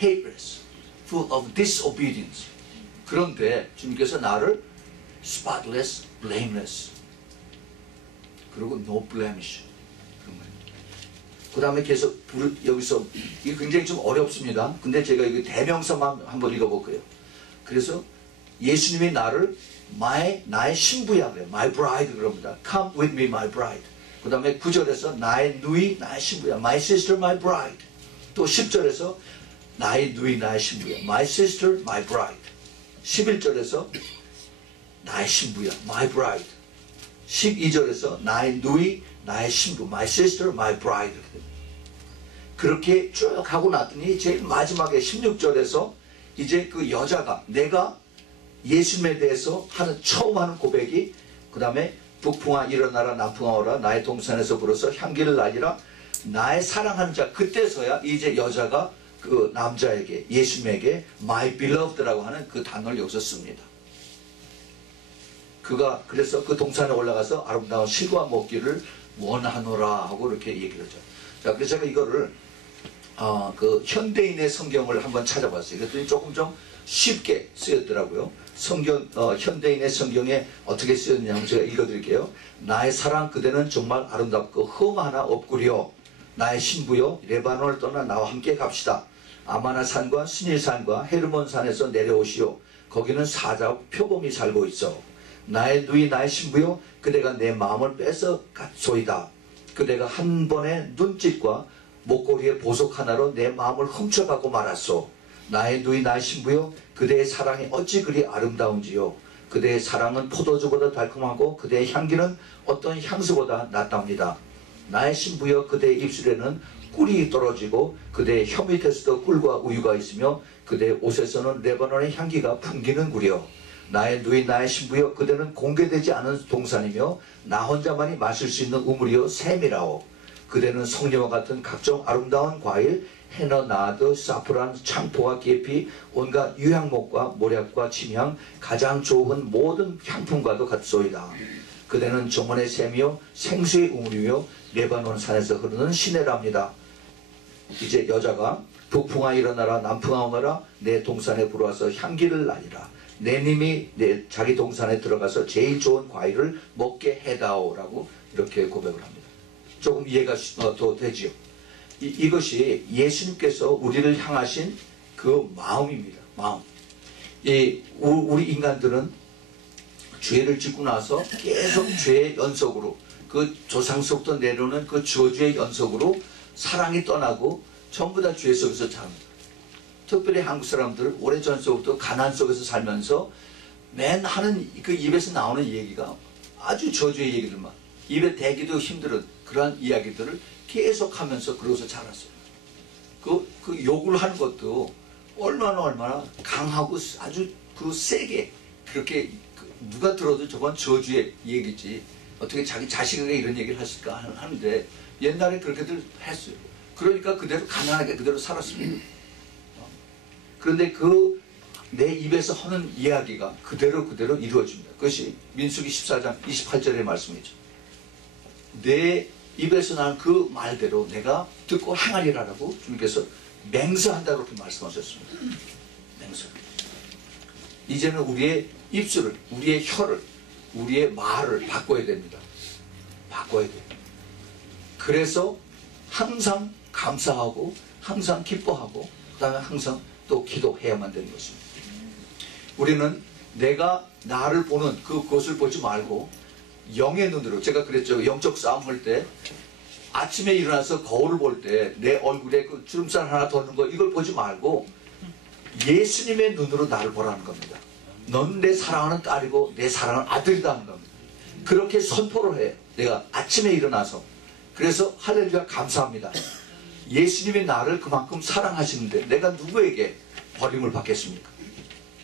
hatred, full of disobedience. 그런데 주님께서 나를 spotless, blameless, 그리고 no blemish. 그 다음에 계속 여기서 이게 굉장히 좀 어렵습니다. 근데 제가 이거 대명사만 한번 읽어볼게요. 그래서 예수님이 나를 나의 신부야 그래요. My bride 그럽니다. Come with me, my bride. 그 다음에 9절에서 나의 누이, 나의 신부야. My sister, my bride. 또 10절에서 나의 누이, 나의 신부야. My sister, my bride. 11절에서 나의 신부야. My bride. 12절에서 나의 누이, 나의 신부. My sister, my bride. 그렇게 쭉 하고 났더니 제일 마지막에 16절에서 이제 그 여자가 내가 예수님에 대해서 처음 하는 고백이 그 다음에 북풍아 일어나라 남풍아 오라 나의 동산에서 불어서 향기를 날리라 나의 사랑하는 자. 그때서야 이제 여자가 그 남자에게 예수님에게 my beloved라고 하는 그 단어를 여기서 씁니다. 그가 그래서 그 동산에 올라가서 아름다운 실과 먹기를 원하노라 하고 이렇게 얘기를 하죠. 자, 그래서 제가 이거를 그 현대인의 성경을 한번 찾아봤어요. 그랬더니 조금 좀 쉽게 쓰였더라고요. 현대인의 성경에 어떻게 쓰였냐면 제가 읽어드릴게요. 나의 사랑 그대는 정말 아름답고 흠 하나 없구려. 나의 신부여 레바논을 떠나 나와 함께 갑시다. 아마나산과 스닐산과 헤르몬산에서 내려오시오. 거기는 사자와 표범이 살고 있어. 나의 누이 나의 신부여 그대가 내 마음을 뺏어 갔소이다. 그대가 한 번의 눈짓과 목걸이의 보석 하나로 내 마음을 훔쳐가고 말았소. 나의 누이 나의 신부여 그대의 사랑이 어찌 그리 아름다운지요. 그대의 사랑은 포도주보다 달콤하고 그대의 향기는 어떤 향수보다 낫답니다. 나의 신부여 그대의 입술에는 꿀이 떨어지고 그대의 혀 밑에서도 꿀과 우유가 있으며 그대의 옷에서는 레바논의 향기가 풍기는구려. 나의 누이 나의 신부여 그대는 공개되지 않은 동산이며 나 혼자만이 마실 수 있는 우물이요 샘이라오. 그대는 성녀와 같은 각종 아름다운 과일 해너, 나드, 사프란, 창포와 계피, 온갖 유향목과 모략과 침향, 가장 좋은 모든 향품과도 같소이다. 그대는 정원의 샘이요 생수의 우물이요 레바논 산에서 흐르는 시내랍니다. 이제 여자가 북풍아 일어나라 남풍아 오너라 내 동산에 불어와서 향기를 나리라. 내 님이 내 자기 동산에 들어가서 제일 좋은 과일을 먹게 해다오라고 이렇게 고백을 합니다. 조금 이해가 더 되지요. 이것이 예수님께서 우리를 향하신 그 마음입니다. 마음. 우리 인간들은 죄를 짓고 나서 계속 죄의 연속으로 그 조상속부터 내려오는 그 저주의 연속으로 사랑이 떠나고 전부 다 죄 속에서 자랍니다. 특별히 한국 사람들 오래전서부터 가난 속에서 살면서 맨 하는 그 입에서 나오는 얘기가 아주 저주의 얘기들만, 입에 대기도 힘든 그러한 이야기들을 계속 하면서 그러고서 자랐어요. 그 욕을 하는 것도 얼마나 강하고 아주 그 세게 그렇게 누가 들어도 저건 저주의 얘기지 어떻게 자기 자식에게 이런 얘기를 하실까 하는데 옛날에 그렇게들 했어요. 그러니까 그대로 가난하게 그대로 살았습니다. 그런데 내 입에서 하는 이야기가 그대로 이루어집니다. 그것이 민수기 14장 28절의 말씀이죠. 내 입에서 나는 그 말대로 내가 듣고 행하리라라고 주님께서 맹세한다고 그렇게 말씀하셨습니다. 맹세. 이제는 우리의 입술을, 우리의 혀를, 우리의 말을 바꿔야 됩니다. 바꿔야 돼요. 그래서 항상 감사하고 항상 기뻐하고 그 다음에 항상 또 기도해야만 되는 것입니다. 우리는 내가 나를 보는 그것을 보지 말고 영의 눈으로, 제가 그랬죠. 영적 싸움 할 때 아침에 일어나서 거울을 볼 때 내 얼굴에 그 주름살 하나 더 있는 거 이걸 보지 말고 예수님의 눈으로 나를 보라는 겁니다. 넌 내 사랑하는 딸이고 내 사랑하는 아들이다 하는 겁니다. 그렇게 선포를 해. 내가 아침에 일어나서. 그래서 할렐루야 감사합니다. 예수님이 나를 그만큼 사랑하시는데 내가 누구에게 버림을 받겠습니까?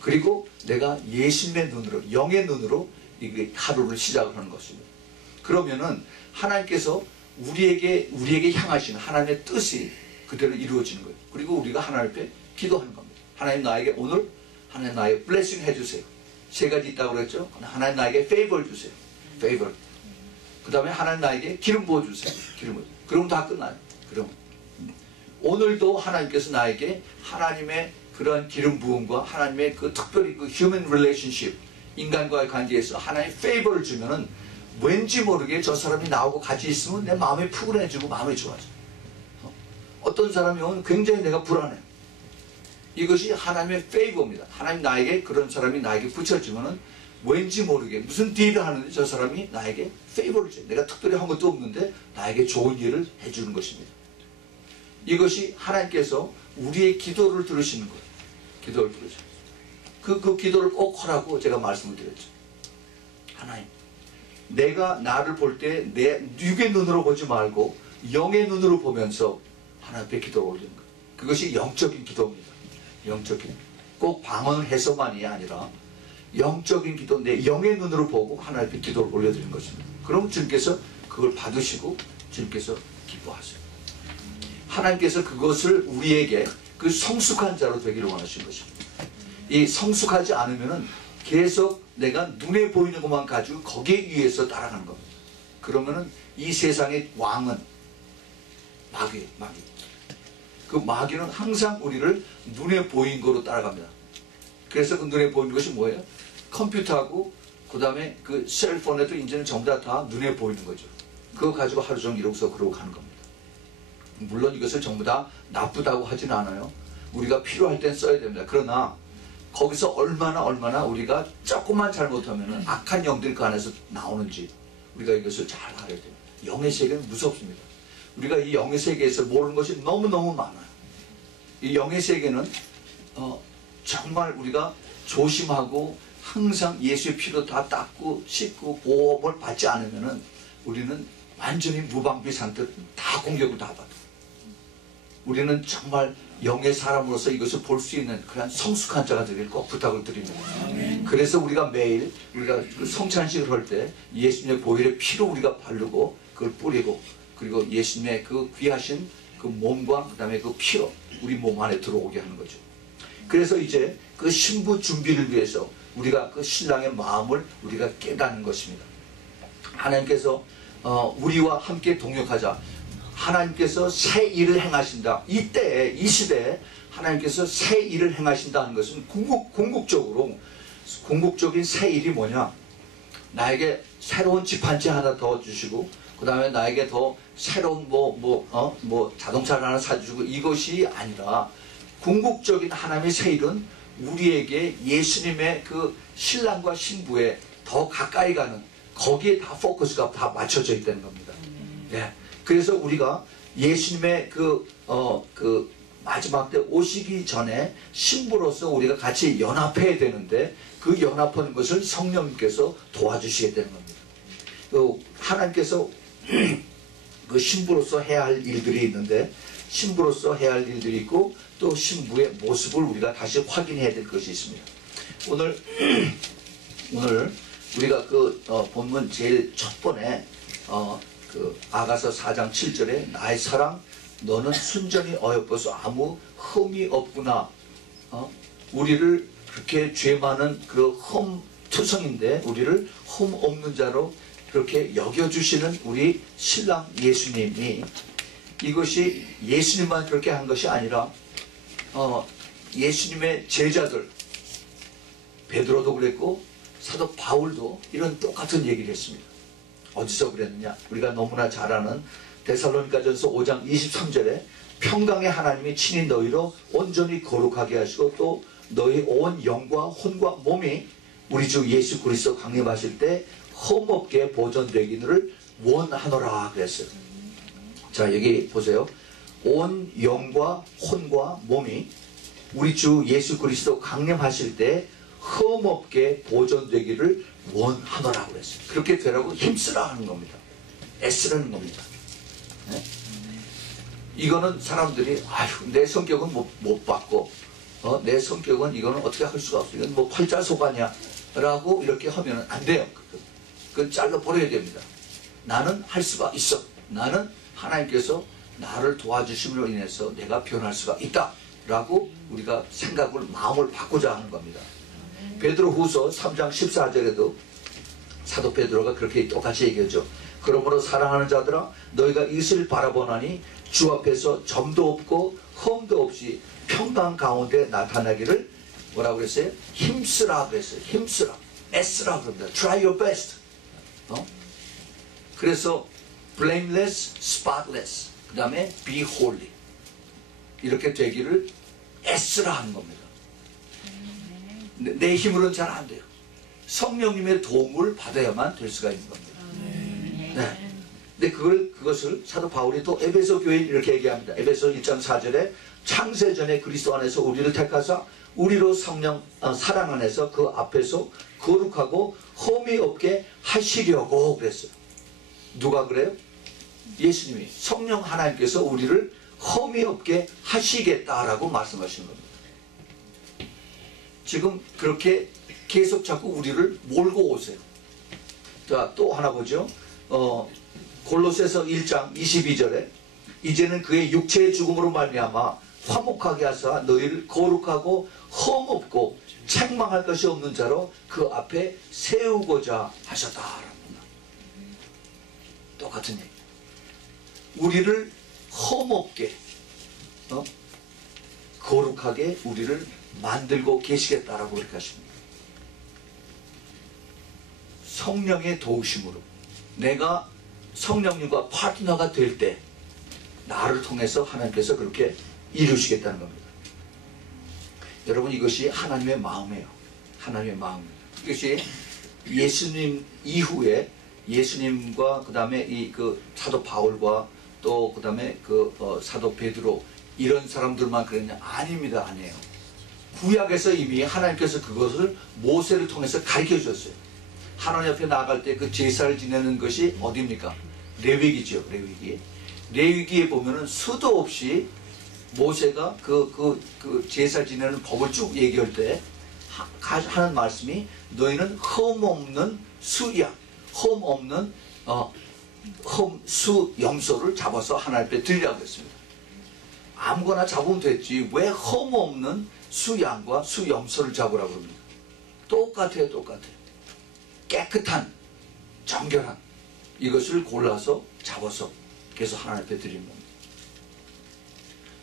그리고 내가 예수님의 눈으로, 영의 눈으로 이 하루를 시작하는 것입니다. 그러면은 하나님께서 우리에게 향하신 하나님의 뜻이 그대로 이루어지는 거예요. 그리고 우리가 하나님 앞에 기도하는 겁니다. 하나님 나에게 오늘 하나님 나에게 블레싱 해주세요. 세 가지 있다고 그랬죠. 하나님 나에게 페이버를 주세요. 페이버. 그 다음에 하나님 나에게 기름 부어주세요. 기름 부어주세요. 그러면 다 끝나요. 그럼 오늘도 하나님께서 나에게 하나님의 그런 기름 부음과 하나님의 그 특별히 그 human relationship, 인간과의 관계에서 하나님의 페이버를 주면은 왠지 모르게 저 사람이 나하고 같이 있으면 내 마음이 푸근해지고 마음이 좋아져요. 어떤 사람이 오면 굉장히 내가 불안해요. 이것이 하나님의 페이버입니다. 하나님 나에게 그런 사람이 나에게 붙여주면은 왠지 모르게 무슨 딜을 하는데 저 사람이 나에게 페이버를 줘요. 내가 특별히 한 것도 없는데 나에게 좋은 일을 해주는 것입니다. 이것이 하나님께서 우리의 기도를 들으시는 거예요. 기도를 들으셔요. 그 기도를 꼭 하라고 제가 말씀을 드렸죠. 하나님, 내가 나를 볼 때 내 육의 눈으로 보지 말고 영의 눈으로 보면서 하나님 앞에 기도를 올리는 거예요. 그것이 영적인 기도입니다. 영적인. 꼭 방언을 해서만이 아니라 영적인 기도, 내 영의 눈으로 보고 하나님 앞에 기도를 올려드리는 것입니다. 그럼 주님께서 그걸 받으시고 주님께서 기뻐하세요. 하나님께서 그것을 우리에게 그 성숙한 자로 되기를 원하신 것입니다. 이 성숙하지 않으면은 계속 내가 눈에 보이는 것만 가지고 거기에 의해서 따라가는 겁니다. 그러면은 이 세상의 왕은 마귀예요, 마귀. 그 마귀는 항상 우리를 눈에 보이는 거로 따라갑니다. 그래서 그 눈에 보이는 것이 뭐예요? 컴퓨터하고 그 다음에 그 셀폰에도 이제는 전부 다 눈에 보이는 거죠. 그거 가지고 하루 종일 이러고서 그러고 가는 겁니다. 물론 이것을 전부 다 나쁘다고 하지는 않아요. 우리가 필요할 땐 써야 됩니다. 그러나 거기서 얼마나 우리가 조금만 잘못하면 악한 영들이 그 안에서 나오는지 우리가 이것을 잘 알아야 돼요. 영의 세계는 무섭습니다. 우리가 이 영의 세계에서 모르는 것이 너무너무 많아요. 이 영의 세계는 정말 우리가 조심하고 항상 예수의 피로 다 닦고 씻고 보호를 받지 않으면 우리는 완전히 무방비 상태로 다 공격을 다 받아요. 우리는 정말 영의 사람으로서 이것을 볼 수 있는 그런 성숙한 자가 되길 꼭 부탁을 드립니다. 그래서 우리가 매일 우리가 그 성찬식을 할 때 예수님의 보혈의 피로 우리가 바르고 그걸 뿌리고 그리고 예수님의 그 귀하신 그 몸과 그 다음에 그 피로 우리 몸 안에 들어오게 하는 거죠. 그래서 이제 그 신부 준비를 위해서 우리가 그 신랑의 마음을 우리가 깨닫는 것입니다. 하나님께서 우리와 함께 동역하자. 하나님께서 새 일을 행하신다. 이때에 이 시대에 하나님께서 새 일을 행하신다는 것은 궁극적인 새 일이 뭐냐? 나에게 새로운 집 한 채 하나 더 주시고 그 다음에 나에게 더 새로운 자동차를 하나 사주고 이것이 아니라 궁극적인 하나님의 새 일은 우리에게 예수님의 그 신랑과 신부에 더 가까이 가는 거기에 다 포커스가 다 맞춰져 있다는 겁니다. 네. 그래서 우리가 예수님의 그 마지막 때 오시기 전에 신부로서 우리가 같이 연합해야 되는데 그 연합하는 것을 성령님께서 도와주시게 되는 겁니다. 하나님께서 그 신부로서 해야 할 일들이 있는데 신부로서 해야 할 일들이 있고 또 신부의 모습을 우리가 다시 확인해야 될 것이 있습니다. 오늘 우리가 그 본문 제일 첫 번에 그 아가서 4장 7절에 나의 사랑 너는 순전히 어여뻐서 아무 흠이 없구나. 우리를 그렇게 죄 많은 그 흠투성인데 우리를 흠 없는 자로 그렇게 여겨주시는 우리 신랑 예수님이 이것이 예수님만 그렇게 한 것이 아니라 예수님의 제자들 베드로도 그랬고 사도 바울도 이런 똑같은 얘기를 했습니다. 어디서 그랬느냐? 우리가 너무나 잘 아는 데살로니가전서 5장 23절에 평강의 하나님이 친히 너희로 온전히 거룩하게 하시고 또 너희 온 영과 혼과 몸이 우리 주 예수 그리스도 강림하실 때 흠없게 보존되기를 원하노라 그랬어요. 자 여기 보세요. 온 영과 혼과 몸이 우리 주 예수 그리스도 강림하실 때 흠없게 보존되기를 원하노라고 그랬어요. 그렇게 되라고 힘쓰라 하는 겁니다. 애쓰라는 겁니다. 네? 이거는 사람들이 아휴 내 성격은 못 받고 내 성격은 이거는 어떻게 할 수가 없어. 이건 뭐 팔자소가냐 라고 이렇게 하면 안 돼요. 그건 잘라 버려야 됩니다. 나는 할 수가 있어. 나는 하나님께서 나를 도와주심으로 인해서 내가 변할 수가 있다 라고 우리가 생각을 마음을 바꾸자 하는 겁니다. 베드로후서 3장 14절에도 사도 베드로가 그렇게 똑같이 얘기하죠. 그러므로 사랑하는 자들아 너희가 이것을 바라보나니 주 앞에서 점도 없고 흠도 없이 평강 가운데 나타나기를 뭐라고 그랬어요? 힘쓰라 그랬어요. 힘쓰라. 애쓰라 그럽니다. Try your best. 그래서 blameless, spotless 그 다음에 be holy 이렇게 되기를 애쓰라 하는 겁니다. 내 힘으로는 잘 안 돼요. 성령님의 도움을 받아야만 될 수가 있는 겁니다. 네. 근데 그것을 사도 바울이 또 에베소 교회에 이렇게 얘기합니다. 에베소 1장 4절에 창세전에 그리스도 안에서 우리를 택하사 우리로 성령 사랑 안에서 그 앞에서 거룩하고 흠이 없게 하시려고 그랬어요. 누가 그래요? 예수님이 성령 하나님께서 우리를 흠이 없게 하시겠다라고 말씀하시는 겁니다. 지금 그렇게 계속 자꾸 우리를 몰고 오세요. 자, 또 하나 보죠. 골로새서 1장 22절에 이제는 그의 육체의 죽음으로 말미암아 화목하게 하사 너희를 거룩하고 흠없고 책망할 것이 없는 자로 그 앞에 세우고자 하셨다랍니다. 똑같은 얘기. 우리를 흠없게 거룩하게 우리를 만들고 계시겠다라고 그렇게 하십니다. 성령의 도우심으로 내가 성령님과 파트너가 될 때 나를 통해서 하나님께서 그렇게 이루시겠다는 겁니다. 여러분 이것이 하나님의 마음이에요. 하나님의 마음입니다. 이것이 예수님 이후에 예수님과 그 다음에 그 사도 바울과 또 그 다음에 사도 베드로 이런 사람들만 그랬냐? 아닙니다. 아니에요. 구약에서 이미 하나님께서 그것을 모세를 통해서 가르쳐 주셨어요. 하나님 앞에 나아갈 때 그 제사를 지내는 것이 어디입니까? 레위기죠. 레위기. 레위기에 보면은 수도 없이 모세가 그 제사 지내는 법을 쭉 얘기할 때 하는 말씀이 너희는 흠 없는 수양, 흠 없는 수 염소를 잡아서 하나님 앞에 드리라고 했습니다. 아무거나 잡으면 됐지 왜 흠 없는 수양과 수염소를 잡으라고 합니다. 똑같아요. 똑같아요. 깨끗한 정결한 이것을 골라서 잡아서 그래서 하나님 앞에 드리는 겁니다.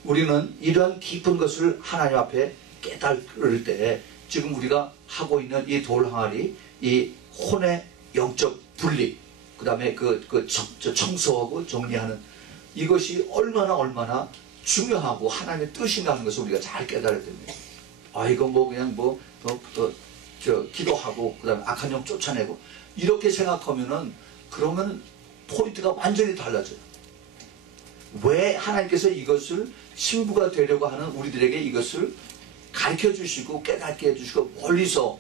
우리는 이러한 깊은 것을 하나님 앞에 깨달을 때 지금 우리가 하고 있는 이 돌 항아리, 이 혼의 영적 분리, 그 다음에 청소하고 정리하는 이것이 얼마나 중요하고 하나님의 뜻인가 하는 것을 우리가 잘 깨달아야 됩니다. 아, 이거 뭐 그냥 기도하고 그 다음에 악한 영 쫓아내고 이렇게 생각하면은 그러면 포인트가 완전히 달라져요. 왜 하나님께서 이것을 신부가 되려고 하는 우리들에게 이것을 가르쳐 주시고 깨닫게 해주시고 멀리서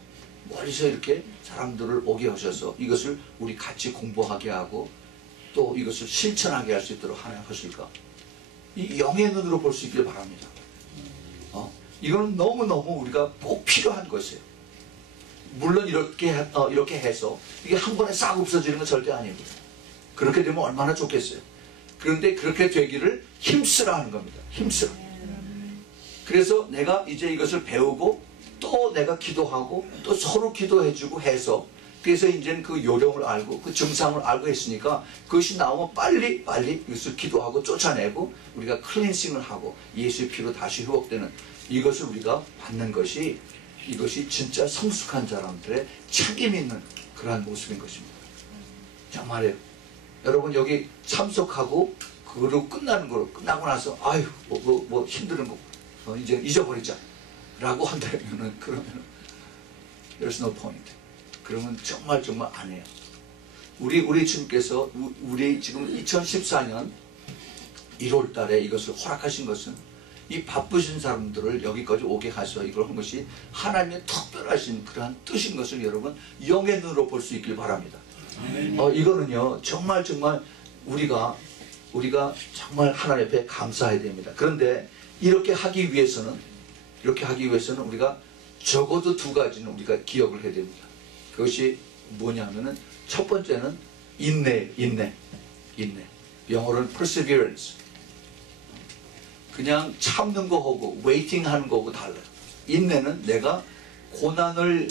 이렇게 사람들을 오게 하셔서 이것을 우리 같이 공부하게 하고 또 이것을 실천하게 할 수 있도록 하실까? 이 영의 눈으로 볼 수 있길 바랍니다. 이거는 너무너무 우리가 꼭 필요한 것이에요. 물론 이렇게 해서 이게 한 번에 싹 없어지는 건 절대 아닙니다. 그렇게 되면 얼마나 좋겠어요. 그런데 그렇게 되기를 힘쓰라 하는 겁니다. 힘쓰라. 그래서 내가 이제 이것을 배우고 또 내가 기도하고 또 서로 기도해주고 해서 그래서 이제는 그 요령을 알고 그 증상을 알고 했으니까 그것이 나오면 빨리 이것을 기도하고 쫓아내고 우리가 클렌싱을 하고 예수의 피로 다시 회복되는 이것을 우리가 받는 것이 이것이 진짜 성숙한 사람들의 책임 있는 그러한 모습인 것입니다. 정말이에요. 여러분 여기 참석하고 그러고 끝나는 거로 끝나고 나서 아유 뭐 힘드는 거 이제 잊어버리자 라고 한다면은 그러면 there's no point. 그러면 정말 안 해요. 우리 주님께서 우리 지금 2014년 1월 달에 이것을 허락하신 것은 이 바쁘신 사람들을 여기까지 오게 하셔 이걸 한 것이 하나님의 특별하신 그러한 뜻인 것을 여러분 영의 눈으로 볼 수 있길 바랍니다. 이거는요 정말 우리가 정말 하나님 앞에 감사해야 됩니다. 그런데 이렇게 하기 위해서는 우리가 적어도 두 가지는 우리가 기억을 해야 됩니다. 그것이 뭐냐면은 첫 번째는 인내. 영어로는 perseverance. 그냥 참는 거하고 waiting 하는 거하고 달라요. 인내는 내가 고난을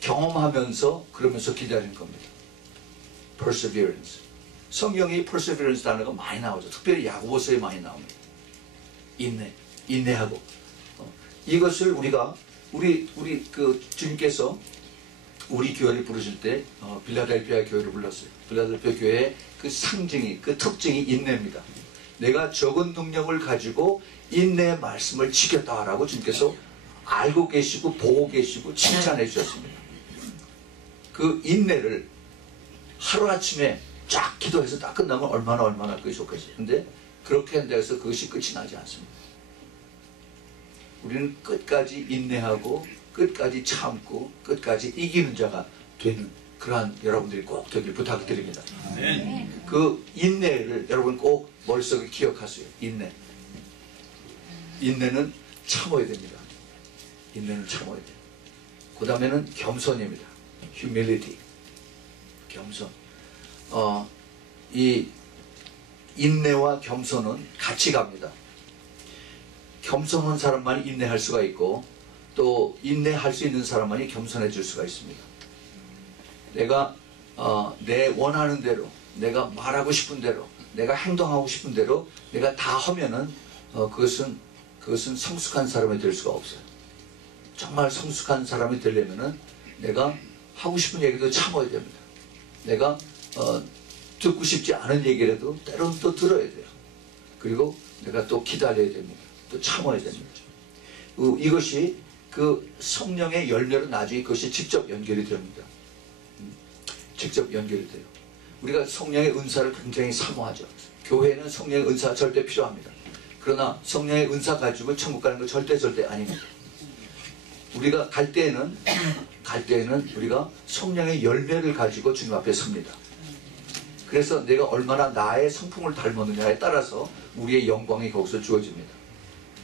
경험하면서 그러면서 기다리는 겁니다. perseverance. 성경이 perseverance 단어가 많이 나오죠. 특별히 야고보서에 많이 나옵니다. 인내하고 이것을 우리 그 주님께서 우리 교회를 부르실 때 빌라델피아 교회를 불렀어요. 빌라델피아 교회의 그 상징이 그 특징이 인내입니다. 내가 적은 능력을 가지고 인내의 말씀을 지켰다라고 주님께서 알고 계시고 보고 계시고 칭찬해 주셨습니다. 그 인내를 하루아침에 쫙 기도해서 딱 끝나면 얼마나 그게 좋겠어요. 근데 그렇게 한다고 해서 그것이 끝이 나지 않습니다. 우리는 끝까지 인내하고 끝까지 참고 끝까지 이기는 자가 되는 그러한 여러분들이 꼭 되길 부탁드립니다. 그 인내를 여러분 꼭 머릿속에 기억하세요. 인내는 참아야 됩니다. 인내는 참아야 돼요. 그 다음에는 겸손입니다. humility. 겸손. 이 인내와 겸손은 같이 갑니다. 겸손한 사람만이 인내할 수가 있고 또 인내할 수 있는 사람만이 겸손해질 수가 있습니다. 내가 내 원하는 대로 내가 말하고 싶은 대로 내가 행동하고 싶은 대로 내가 다 하면은 그것은 성숙한 사람이 될 수가 없어요. 정말 성숙한 사람이 되려면은 내가 하고 싶은 얘기도 참아야 됩니다. 내가 듣고 싶지 않은 얘기라도 때로는 또 들어야 돼요. 그리고 내가 또 기다려야 됩니다. 또 참아야 됩니다. 이것이 그 성령의 열매로 나중에 그것이 직접 연결이 됩니다. 직접 연결이 돼요. 우리가 성령의 은사를 굉장히 사모하죠. 교회는 성령의 은사가 절대 필요합니다. 그러나 성령의 은사 가지고 천국 가는 건 절대 아닙니다. 우리가 갈 때에는 우리가 성령의 열매를 가지고 주님 앞에 섭니다. 그래서 내가 얼마나 나의 성품을 닮았느냐에 따라서 우리의 영광이 거기서 주어집니다.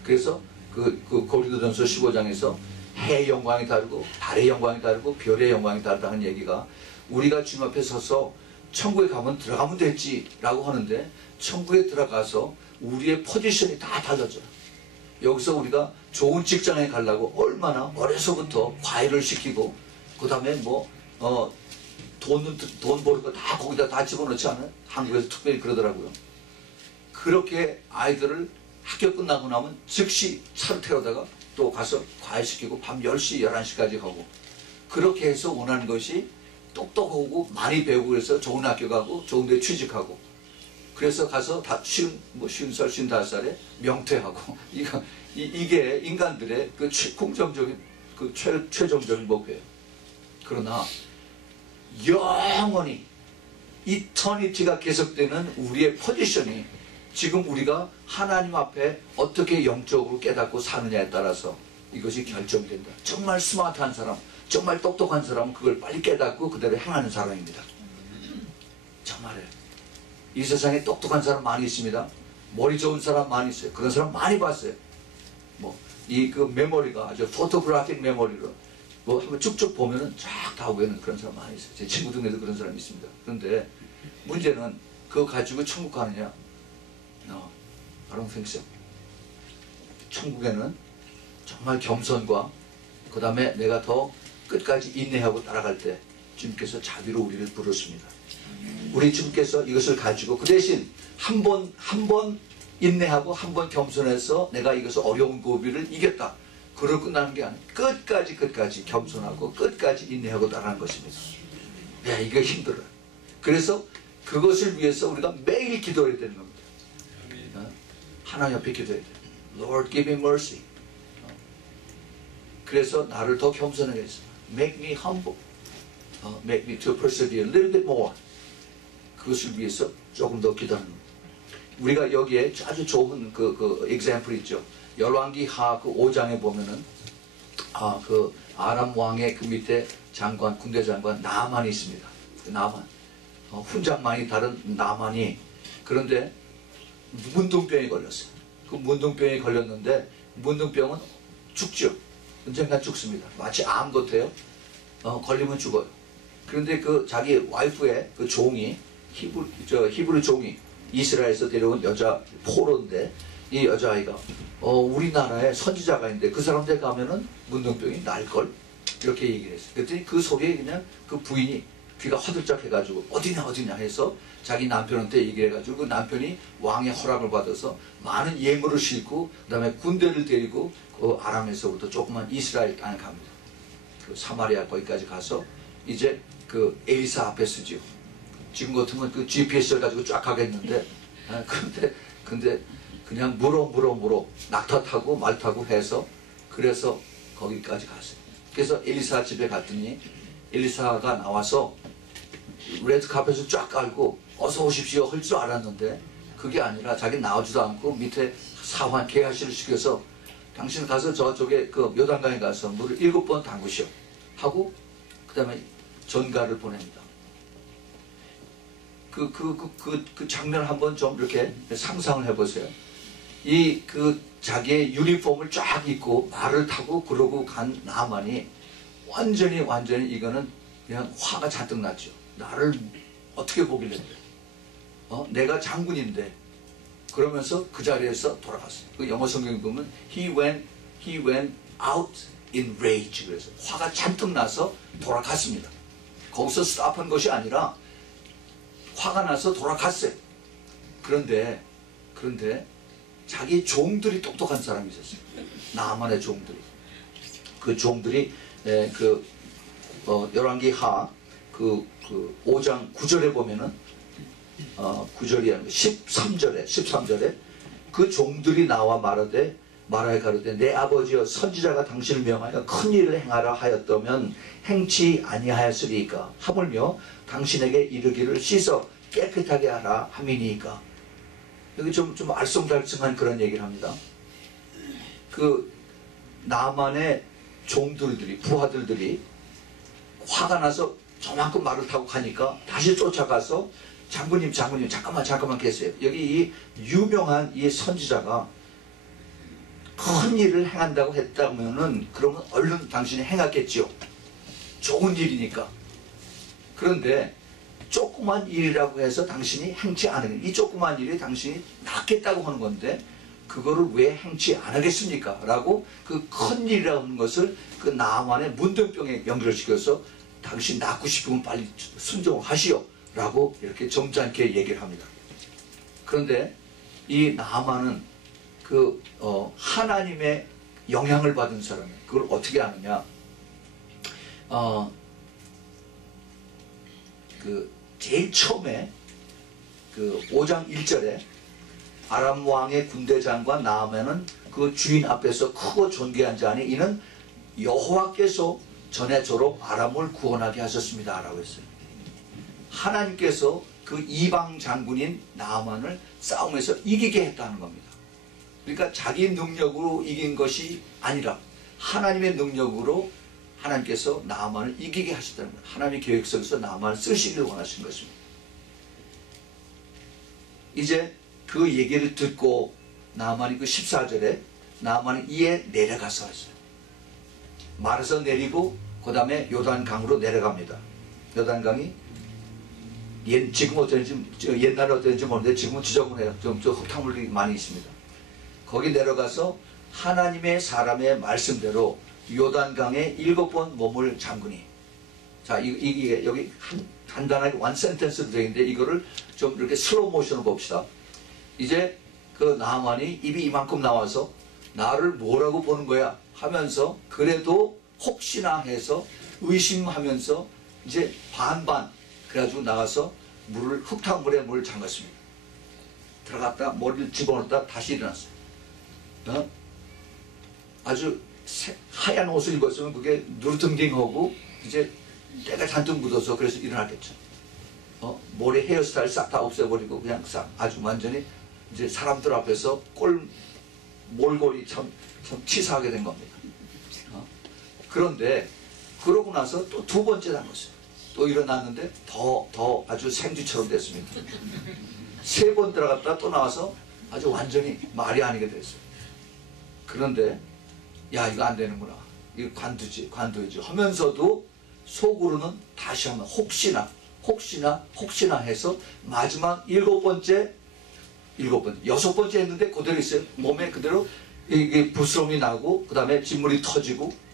그래서 그 고린도전서 15장에서 해의 영광이 다르고 달의 영광이 다르고 별의 영광이 다르다는 얘기가 우리가 주님 앞에 서서 천국에 들어가면 됐지라고 하는데 천국에 들어가서 우리의 포지션이 다 달라져요. 여기서 우리가 좋은 직장에 가려고 얼마나 어려서부터 과외를 시키고 그 다음에 돈 버는 거 다 거기다 다 집어넣지 않아요? 한국에서 특별히 그러더라고요. 그렇게 아이들을 학교 끝나고 나면 즉시 차를 태워다가 또 가서 과외시키고 밤 10시, 11시까지 가고 그렇게 해서 원하는 것이 똑똑하고 많이 배우고 그래서 좋은 학교 가고 좋은 데 취직하고 그래서 가서 다 50살, 55살에 명퇴하고 이게 인간들의 그 공정적인 그 최종적인 목표예요. 그러나 영원히 이터니티가 계속되는 우리의 포지션이 지금 우리가 하나님 앞에 어떻게 영적으로 깨닫고 사느냐에 따라서 이것이 결정된다. 정말 스마트한 사람, 정말 똑똑한 사람은 그걸 빨리 깨닫고 그대로 행하는 사람입니다. 정말이에요. 이 세상에 똑똑한 사람 많이 있습니다. 머리 좋은 사람 많이 있어요. 그런 사람 많이 봤어요. 그 메모리가 아주 포토그래픽 메모리로 한번 쭉쭉 보면은 쫙 다 외우는 그런 사람 많이 있어요. 제 친구 중에도 그런 사람이 있습니다. 그런데 문제는 그거 가지고 천국 가느냐? No, I don't think so. 천국에는 정말 겸손과 그 다음에 내가 더 끝까지 인내하고 따라갈 때 주님께서 자비로 우리를 부르십니다. 우리 주님께서 이것을 가지고 그 대신 한 번 인내하고 한 번 겸손해서 내가 이것을 어려운 고비를 이겼다. 그걸 끝나는 게 아니라 끝까지 겸손하고 끝까지 인내하고 따라가는 것입니다. 야, 이거 힘들어요. 그래서 그것을 위해서 우리가 매일 기도해야 되는 겁니다. 하나님 옆에 기도해야 돼요. Lord, give me mercy. 그래서 나를 더 겸손하게 해서 Make me humble. Make me to persevere a little bit more. 그것을 위해서 조금 더 기도하는 겁니다. 우리가 여기에 아주 좋은 그 example 있죠. 열왕기하 그 5장에 보면은 그 아람 왕의 그 밑에 장관, 군대 장관 나만이 있습니다. 나만. 훈장만이 다른 나만이. 그런데 문둥병이 걸렸어요. 그 문둥병이 걸렸는데 문둥병은 죽죠. 언젠가 죽습니다. 마치 암 같아요. 걸리면 죽어요. 그런데 그 자기 와이프의 그 종이 히브리 종이 이스라엘에서 데려온 여자 포로인데 이 여자아이가 우리나라에 선지자가 있는데 그 사람들 가면은 문둥병이 날걸 이렇게 얘기를 했어요. 그랬더니 그 소리에 그냥 그 부인이 귀가 화들짝 해가지고 어디냐 해서 자기 남편한테 얘기해가지고 그 남편이 왕의 허락을 받아서 많은 예물을 싣고 그 다음에 군대를 데리고 그 아람에서부터 조그만 이스라엘 땅에 갑니다. 그 사마리아 거기까지 가서 이제 그 엘리사 앞에 서지요. 지금 같으면 그 GPS를 가지고 쫙 가겠는데 근데 그냥 무로 낙타 타고 말 타고 해서 그래서 거기까지 갔어요. 그래서 엘리사 집에 갔더니 엘리사가 나와서 레드 카펫을 쫙 깔고 어서 오십시오 할 줄 알았는데 그게 아니라 자기 나오지도 않고 밑에 사환 계하씨를 시켜서 당신 가서 저쪽에 그 묘단강에 가서 물을 7번 담그시오 하고 그 다음에 전가를 보냅니다. 그 장면을 한번 좀 이렇게 상상을 해보세요. 자기의 유니폼을 쫙 입고 말을 타고 그러고 간 나만이 완전히 이거는 그냥 화가 잔뜩 났죠. 나를 어떻게 보길래 내가 장군인데 그러면서 그 자리에서 돌아갔어요. 그 영어 성경에 보면 he went out in rage. 그래서 화가 잔뜩 나서 돌아갔습니다. 거기서 스탑한 것이 아니라 화가 나서 돌아갔어요. 그런데 자기 종들이 똑똑한 사람이 있었어요. 나만의 종들이. 그 종들이 열왕기하 그 5장 9절에 보면은 9절이 아니고 13절에 그 종들이 나와 말하여 가로되 내 아버지여 선지자가 당신을 명하여 큰 일을 행하라 하였다면 행치 아니하였으리이까 하물며 당신에게 이르기를 씻어 깨끗하게 하라 함이니이까. 여기 좀 알쏭달쏭한 그런 얘기를 합니다. 그 나만의 종들들이 부하들이 화가 나서 저만큼 말을 타고 가니까 다시 쫓아가서 장군님 잠깐만 계세요. 여기 이 유명한 이 선지자가 큰 일을 행한다고 했다면은 그러면 얼른 당신이 행하겠지요. 좋은 일이니까. 그런데 조그만 일이라고 해서 당신이 행치 않으면 이 조그만 일이 당신이 낫겠다고 하는 건데 그거를 왜 행치 안 하겠습니까? 라고 그 큰 일이라고 하는 것을 그 나만의 문둥병에 연결시켜서 당신 낫고 싶으면 빨리 순종하시오 라고 이렇게 점잖게 얘기를 합니다. 그런데 이 나만은 그 하나님의 영향을 받은 사람이에요. 그걸 어떻게 아느냐? 그 제일 처음에 그 5장 1절에 아람 왕의 군대장과 나아만은 그 주인 앞에서 크고 존귀한 자니 이는 여호와께서 전에저로 아람을 구원하게 하셨습니다 라고 했어요. 하나님께서 그 이방 장군인 나아만을 싸움에서 이기게 했다는 겁니다. 그러니까 자기 능력으로 이긴 것이 아니라 하나님의 능력으로 하나님께서 나아만을 이기게 하셨다는 거예요. 하나님의 계획 속에서 나아만을 쓰시기를 원하신 것입니다. 이제 그 얘기를 듣고 나아만이 그 14절에 나아만이 이에 내려가서 했어요. 말에서 내리고 그 다음에 요단강으로 내려갑니다. 요단강이 지금 어떤지 옛날에 어떤지 모르는데 지금은 지저분해요. 좀 흙탕물이 많이 있습니다. 거기 내려가서 하나님의 사람의 말씀대로 요단강에 7번 몸을 잠그니. 자, 이게 여기 간단하게 원 센텐스로 되어 있는데 이거를 좀 이렇게 슬로우 모션으로 봅시다. 이제 그 나아만이 입이 이만큼 나와서 나를 뭐라고 보는 거야 하면서 그래도 혹시나 해서 의심하면서 이제 반반 그래가지고 나가서 흙탕물에 물을 잠갔습니다. 들어갔다 머리를 집어넣었다 다시 일어났어요. 아주 하얀 옷을 입었으면 그게 누르등딩하고 이제 때가 잔뜩 묻어서 그래서 일어났겠죠. 머리 헤어스타일 싹 다 없애버리고 그냥 싹 아주 완전히 이제 사람들 앞에서 몰골이 참 치사하게 된 겁니다. 그런데 그러고 나서 또 두 번째 담갔어요. 또 일어났는데 더 아주 생쥐처럼 됐습니다. 3번 들어갔다 또 나와서 아주 완전히 말이 아니게 됐어요. 그런데 야 이거 안 되는구나. 이거 관두지 하면서도 속으로는 다시 한번 혹시나 해서 마지막 6번째 6번째 했는데 그대로 있어요. 몸에 그대로 이게 부스럼이 나고 그 다음에 진물이 터지고.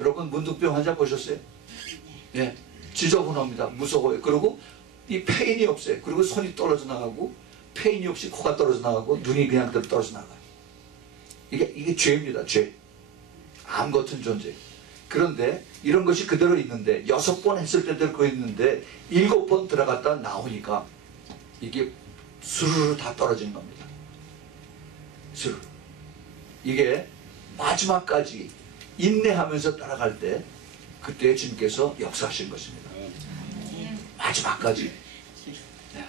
여러분 문둥병 환자 보셨어요? 예, 지저분합니다. 무서워요. 그리고 이 페인이 없어요. 그리고 손이 떨어져 나가고 페인이 없이 코가 떨어져 나가고 눈이 그냥 그대로 떨어져 나가요. 이게 죄입니다. 죄. 암 같은 존재. 그런데 이런 것이 그대로 있는데 6번 했을 때도 그거 있는데 7번 들어갔다 나오니까 이게 스르르 다 떨어지는 겁니다. 스르르. 이게 마지막까지 인내하면서 따라갈 때 그때 주님께서 역사하신 것입니다. 마지막까지. 네.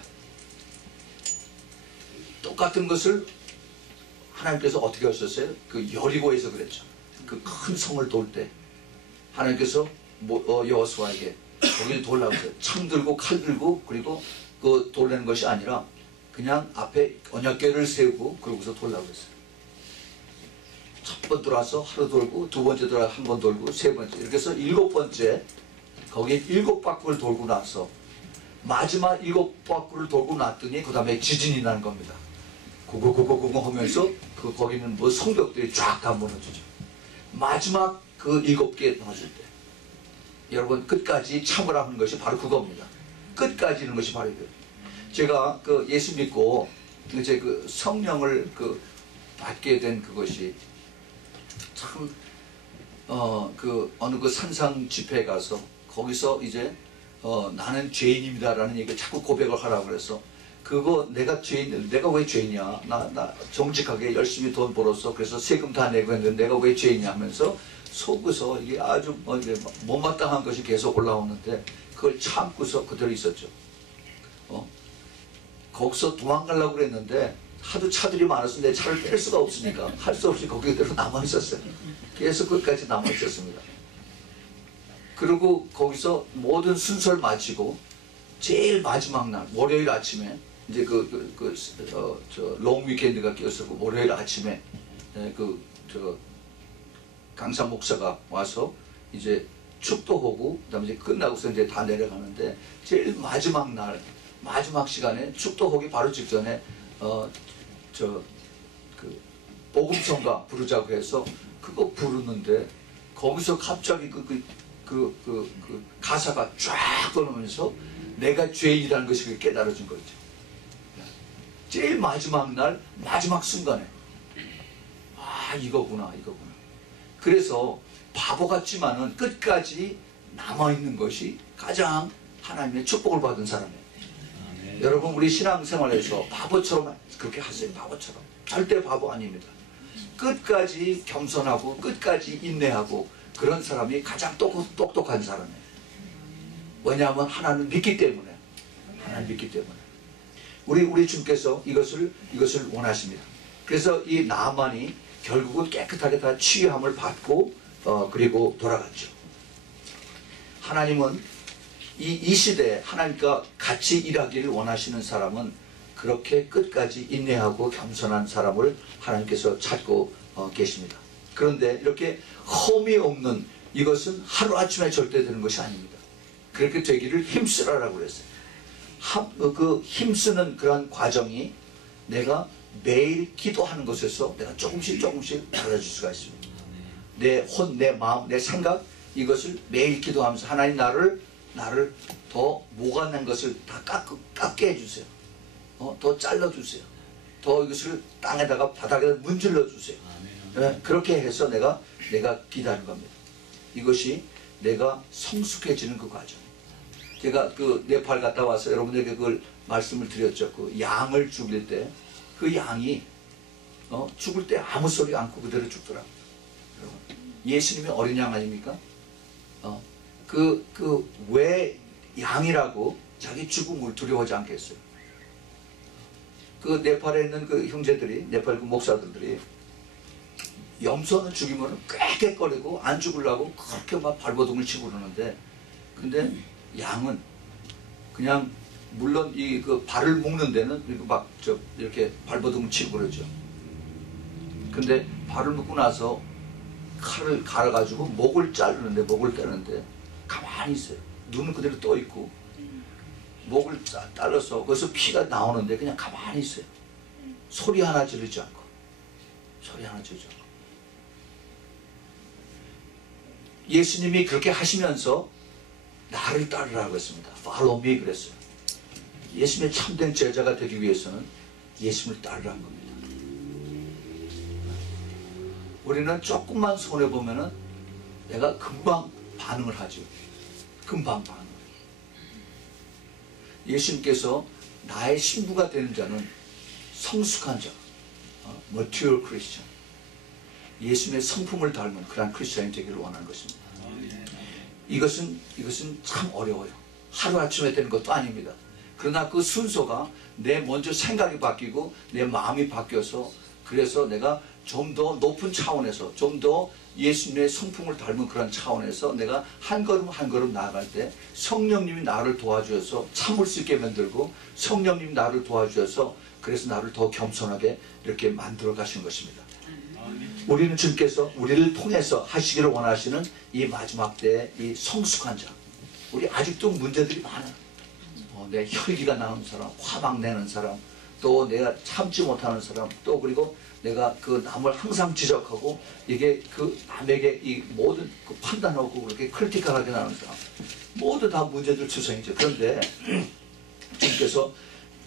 똑같은 것을 하나님께서 어떻게 하셨어요? 그 여리고에서 그랬죠. 그 큰 성을 돌 때 하나님께서 여호수아에게 거기를 돌라고 했어요. 창 들고 칼 들고 그리고 그 돌리는 것이 아니라 그냥 앞에 언약궤를 세우고 그러고서 돌라고 했어요. 첫 번 돌아서 하루 돌고 두 번째 돌아서 한 번 돌고 세 번째 이렇게 해서 7번째 거기에 7바퀴를 돌고 나서 마지막 7바퀴를 돌고 났더니 그 다음에 지진이 나는 겁니다. 고고 하면서 거기는 뭐 성벽들이 쫙 다 무너지죠. 마지막 그 7개 무너질 때 여러분 끝까지 참으라 하는 것이 바로 그겁니다. 끝까지 있는 것이 바로 이거예요. 제가 그 예수 믿고 이제 그 성령을 받게 된 그것이 참 어느 그 산상 집회에 가서 거기서 이제 나는 죄인입니다라는 얘기를 자꾸 고백을 하라고 그래서 그거 내가 왜 죄인이야? 나 정직하게 열심히 돈 벌어서 그래서 세금 다 내고 했는데 내가 왜 죄인이냐 하면서 속에서 이게 아주 못마땅한 것이 계속 올라오는데 그걸 참고서 그대로 있었죠. 거기서 도망가려고 그랬는데 하도 차들이 많아서 내 차를 뺄 수가 없으니까 할 수 없이 거기 그대로 남아있었어요. 계속 끝까지 남아있었습니다. 그리고 거기서 모든 순서를 마치고 제일 마지막 날 월요일 아침에 이제 롱 위켄드가 끼었었고 월요일 아침에 강사 목사가 와서 이제 축도하고 그다음에 이제 끝나고서 이제 다 내려가는데 제일 마지막 날 마지막 시간에 축도하기 바로 직전에 복음성가 부르자고 해서 그거 부르는데 거기서 갑자기 그 가사가 쫙 떠나면서 내가 죄인이라는 것이 깨달아진 거죠. 제일 마지막 날 마지막 순간에 이거구나. 그래서 바보 같지만은 끝까지 남아있는 것이 가장 하나님의 축복을 받은 사람이에요. 여러분 우리 신앙생활에서 바보처럼 그렇게 하세요. 바보처럼. 절대 바보 아닙니다. 끝까지 겸손하고 끝까지 인내하고 그런 사람이 가장 똑똑한 사람이에요. 왜냐하면 하나님 믿기 때문에. 하나님 믿기 때문에. 우리 주님께서 이것을 원하십니다. 그래서 이 나만이 결국은 깨끗하게 다 치유함을 받고 그리고 돌아갔죠. 하나님은 이 시대에 하나님과 같이 일하기를 원하시는 사람은 그렇게 끝까지 인내하고 겸손한 사람을 하나님께서 찾고 계십니다. 그런데 이렇게 험이 없는 이것은 하루아침에 절대 되는 것이 아닙니다. 그렇게 되기를 힘쓰라라고 그랬어요. 그 힘쓰는 그런 과정이 내가 매일 기도하는 것에서 내가 조금씩 달라질 수가 있습니다. 내 혼, 내 마음, 내 생각 이것을 매일 기도하면서 하나님 나를 더 모가낸 것을 다 깎게 해주세요. 더 잘라주세요. 더 이것을 땅에다가 바닥에다 문질러 주세요. 네, 그렇게 해서 내가 기도하는 겁니다. 이것이 내가 성숙해지는 그 과정. 제가 그 네팔 갔다 와서 여러분들에게 그걸 말씀을 드렸죠. 그 양을 죽일 때 그 양이 죽을 때 아무 소리 않고 그대로 죽더라고요. 예수님이 어린 양 아닙니까? 왜 양이라고 자기 죽음을 두려워하지 않겠어요? 그 네팔에 있는 그 형제들이, 네팔 그 목사들이 염소는 죽이면 꽥꽥거리고 안 죽으려고 그렇게 막 발버둥을 치고 그러는데, 근데 양은 그냥 물론 이 그 발을 묶는 데는 이렇게 발버둥을 치고 그러죠. 근데 발을 묶고 나서 칼을 갈아가지고 목을 떼는데 가만히 있어요. 눈은 그대로 떠 있고 목을 잘라서 거기서 피가 나오는데 그냥 가만히 있어요. 소리 하나 지르지 않고. 예수님이 그렇게 하시면서 나를 따르라고 했습니다. Follow me 그랬어요. 예수님의 참된 제자가 되기 위해서는 예수님을 따르라는 겁니다. 우리는 조금만 손해보면은 내가 금방 반응을 하죠. 금방 반응. 예수님께서 나의 신부가 되는 자는 성숙한 자, mature Christian, 예수님의 성품을 닮은 그런 크리스천이 되기를 원하는 것입니다. 이것은 참 어려워요. 하루아침에 되는 것도 아닙니다. 그러나 그 순서가 내 먼저 생각이 바뀌고 내 마음이 바뀌어서 그래서 내가 좀 더 높은 차원에서 좀 더 예수님의 성품을 닮은 그런 차원에서 내가 한 걸음 나아갈 때 성령님이 나를 도와주셔서 참을 수 있게 만들고 성령님이 나를 도와주셔서 그래서 나를 더 겸손하게 이렇게 만들어 가시는 것입니다. 우리는 주님께서 우리를 통해서 하시기를 원하시는 이 마지막 때의 이 성숙한 자, 우리 아직도 문제들이 많아. 내 혈기가 나는 사람, 화막 내는 사람, 또 내가 참지 못하는 사람, 또 그리고 내가 그 남을 항상 지적하고 이게 그 남에게 이 모든 그 판단하고 그렇게 크리티컬하게 나는 사람, 모두 다 문제들 투성이죠. 그런데 주님께서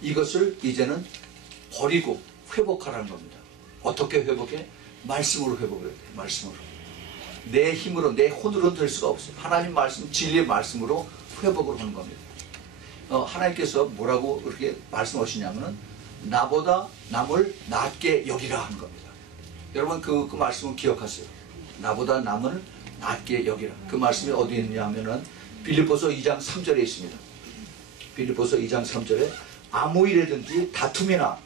이것을 이제는 버리고 회복하라는 겁니다. 어떻게 회복해? 말씀으로 회복을 해야 돼요. 말씀으로. 내 힘으로, 내 혼으로는 될 수가 없어요. 하나님 말씀, 진리의 말씀으로 회복을 하는 겁니다. 하나님께서 뭐라고 그렇게 말씀하시냐면은 나보다 남을 낮게 여기라 하는 겁니다. 여러분 그 말씀을 기억하세요. 나보다 남을 낮게 여기라. 그 말씀이 어디 있냐면은 빌립보서 2장 3절에 있습니다. 빌립보서 2장 3절에 아무 일이든지 다툼이나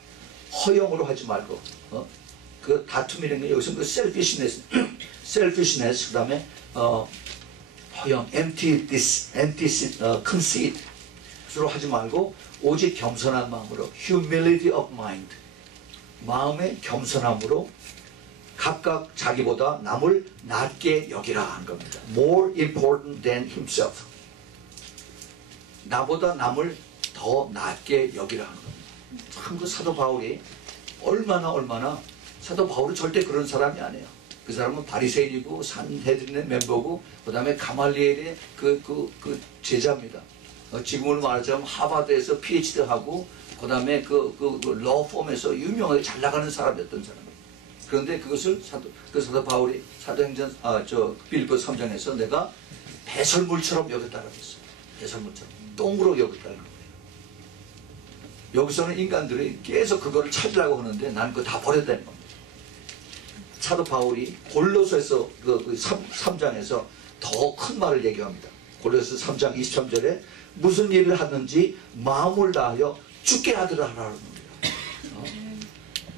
허영으로 하지 말고, 그 다툼이라는 게 여기서 그 selfishness, 그 다음에 허영, conceit로 하지 말고 오직 겸손한 마음으로, humility of mind, 마음의 겸손함으로 각각 자기보다 남을 낮게 여기라 한 겁니다. More important than himself. 나보다 남을 더 낮게 여기라 하는 겁니다. 참 그 사도 바울이 얼마나 사도 바울은 절대 그런 사람이 아니에요. 그 사람은 바리새인이고 산헤드린의 멤버고 그 다음에 가말리엘의 그 제자입니다. 지금으로 말하자면 하버드에서 PhD하고 그 다음에 그 러펌에서 유명하게 잘 나가는 사람이었던 사람이에요. 그런데 그것을 사도 바울이 사도행전 빌립보 3장에서 내가 배설물처럼 여겼다라고 했어요. 배설물처럼 똥으로 여겼다는 거예요. 여기서는 인간들이 계속 그거를 찾으려고 하는데 나는 그거 다 버렸다는 겁니다. 사도 바울이 골로새서 3장에서 더 큰 말을 얘기합니다. 골로새 3장 23절에 무슨 일을 하든지 마음을 다하여 주께 하더라 하라는 겁니다.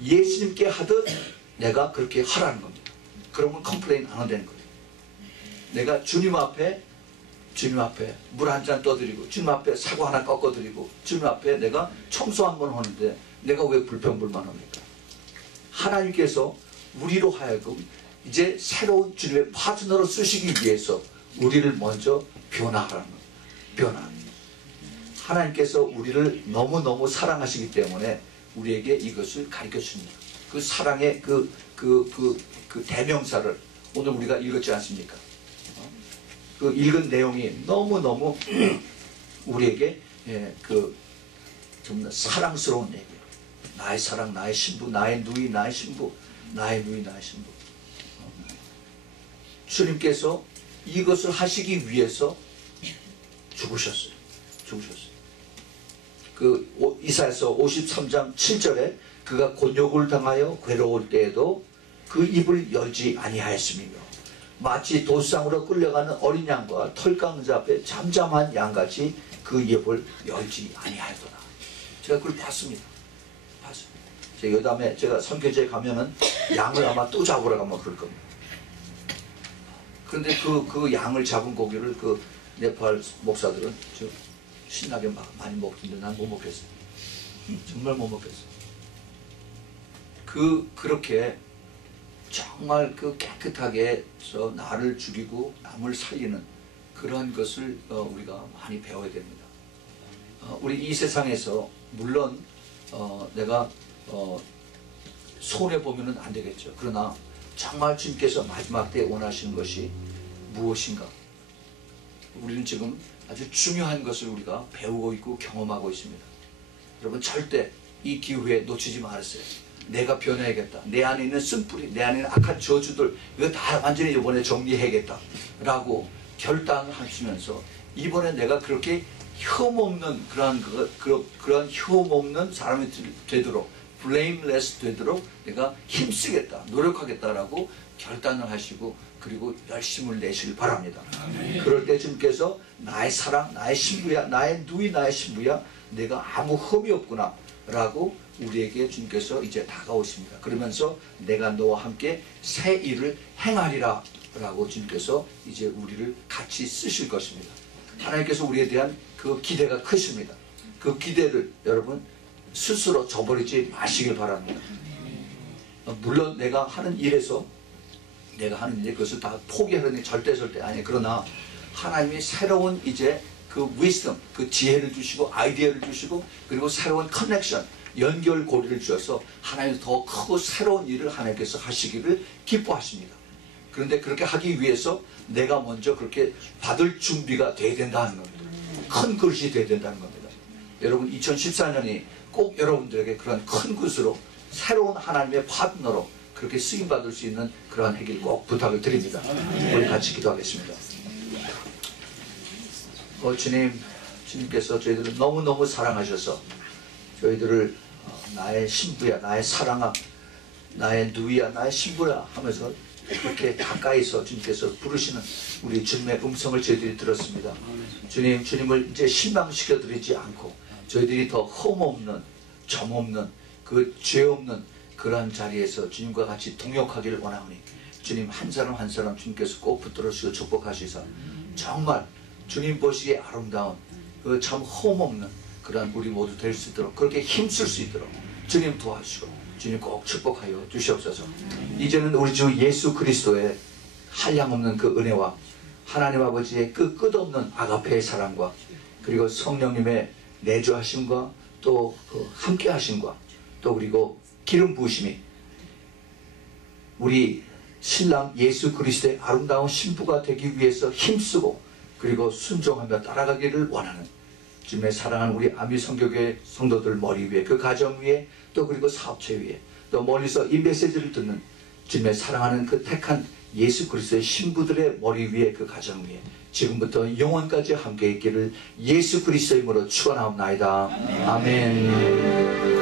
예수님께 하듯 내가 그렇게 하라는 겁니다. 그러면 컴플레인 안 한다는 거예요. 내가 주님 앞에 물 한 잔 떠드리고 주님 앞에 사과 하나 꺾어드리고 주님 앞에 내가 청소 한 번 하는데 내가 왜 불평불만합니까? 하나님께서 우리로 하여금 이제 새로운 주님의 파트너로 쓰시기 위해서 우리를 먼저 변화하라는 거예요. 변화. 하나님께서 우리를 너무너무 사랑하시기 때문에 우리에게 이것을 가르쳐 줍니다. 그 사랑의 그 대명사를 오늘 우리가 읽었지 않습니까? 그 읽은 내용이 너무너무 우리에게 좀 사랑스러운 얘기예요. 나의 사랑, 나의 신부, 나의 누이, 나의 신부, 나의 누이, 나의 신부. 주님께서 이것을 하시기 위해서 죽으셨어요. 그 이사야서 53장 7절에 그가 곤욕을 당하여 괴로울 때에도 그 입을 열지 아니하였으며 마치 도상으로 끌려가는 어린 양과 털 깎는 자 앞에 잠잠한 양같이 그 입을 열지 아니하였더라. 제가 그걸 봤습니다. 제가 요담에 제가 선교지에 가면은 양을 아마 또 잡으러 가면 그럴 겁니다. 그런데 그 양을 잡은 고기를 그 네팔 목사들은 신나게 많이 먹던데 난 못 먹겠어요. 정말 못 먹겠어요. 그렇게 정말 깨끗하게 나를 죽이고 남을 살리는 그러한 것을 우리가 많이 배워야 됩니다. 우리 이 세상에서 물론 내가 손해보면 안 되겠죠. 그러나 정말 주님께서 마지막 때에 원하시는 것이 무엇인가? 우리는 지금 아주 중요한 것을 우리가 배우고 있고 경험하고 있습니다. 여러분 절대 이 기회에 놓치지 말으세요. 내가 변해야겠다. 내 안에 있는 쓴뿌리, 내 안에 있는 악한 저주들 이거 다 완전히 이번에 정리해야겠다 라고 결단을 하시면서 이번에 내가 그렇게 혐없는 그런 혐없는 사람이 되도록 blameless 되도록 내가 힘쓰겠다, 노력하겠다라고 결단을 하시고 그리고 열심을 내시길 바랍니다. 아멘. 그럴 때 주님께서 나의 사랑, 나의 신부야, 나의 누이, 나의 신부야, 내가 아무 흠이 없구나 라고 우리에게 주님께서 이제 다가오십니다. 그러면서 내가 너와 함께 새 일을 행하리라 라고 주님께서 이제 우리를 같이 쓰실 것입니다. 하나님께서 우리에 대한 그 기대가 크십니다. 그 기대를 여러분 스스로 저버리지 마시길 바랍니다. 물론 내가 하는 일에서 그것을 다 포기하는 게 절대 아니에요. 그러나 하나님이 새로운 이제 그 wisdom, 그 지혜를 주시고 아이디어를 주시고 그리고 새로운 커넥션, 연결고리를 주셔서 하나님이 더 크고 새로운 일을 하나님께서 하시기를 기뻐하십니다. 그런데 그렇게 하기 위해서 내가 먼저 그렇게 받을 준비가 돼야 된다는 겁니다. 큰 그릇이 돼야 된다는 겁니다. 여러분 2014년이 꼭 여러분들에게 그런 큰 그릇으로 새로운 하나님의 파트너로 그렇게 쓰임받을 수 있는 그러한 해길 꼭 부탁을 드립니다. 우리 같이 기도하겠습니다. 주님께서 저희들을 너무너무 사랑하셔서 저희들을 나의 신부야, 나의 사랑아, 나의 누이야, 나의 신부야 하면서 그렇게 가까이서 주님께서 부르시는 우리 주님의 음성을 저희들이 들었습니다. 주님을 이제 실망시켜드리지 않고 저희들이 더 흠없는, 점없는, 그 죄 없는 그러한 자리에서 주님과 같이 동역하기를 원하오니 주님 한 사람 한 사람 주님께서 꼭 붙들어주시고 축복하시사 정말 주님 보시기에 아름다운 그 참 흠없는 그러한 우리 모두 될 수 있도록 그렇게 힘쓸 수 있도록 주님 도와주시고 주님 꼭 축복하여 주시옵소서. 이제는 우리 주 예수 그리스도의 한량없는 그 은혜와 하나님 아버지의 그 끝없는 아가페의 사랑과 그리고 성령님의 내주하심과 또 그 함께 하심과 또 그리고 기름 부으심이 우리 신랑 예수 그리스도의 아름다운 신부가 되기 위해서 힘쓰고 그리고 순종하며 따라가기를 원하는 주님의 사랑하는 우리 아미 성교회 성도들 머리 위에 그 가정 위에 또 그리고 사업체 위에 또 멀리서 이 메시지를 듣는 주님의 사랑하는 그 택한 예수 그리스도의 신부들의 머리 위에 그 가정 위에 지금부터 영원까지 함께 있기를 예수 그리스도의 이름으로 축원하옵나이다. 아멘.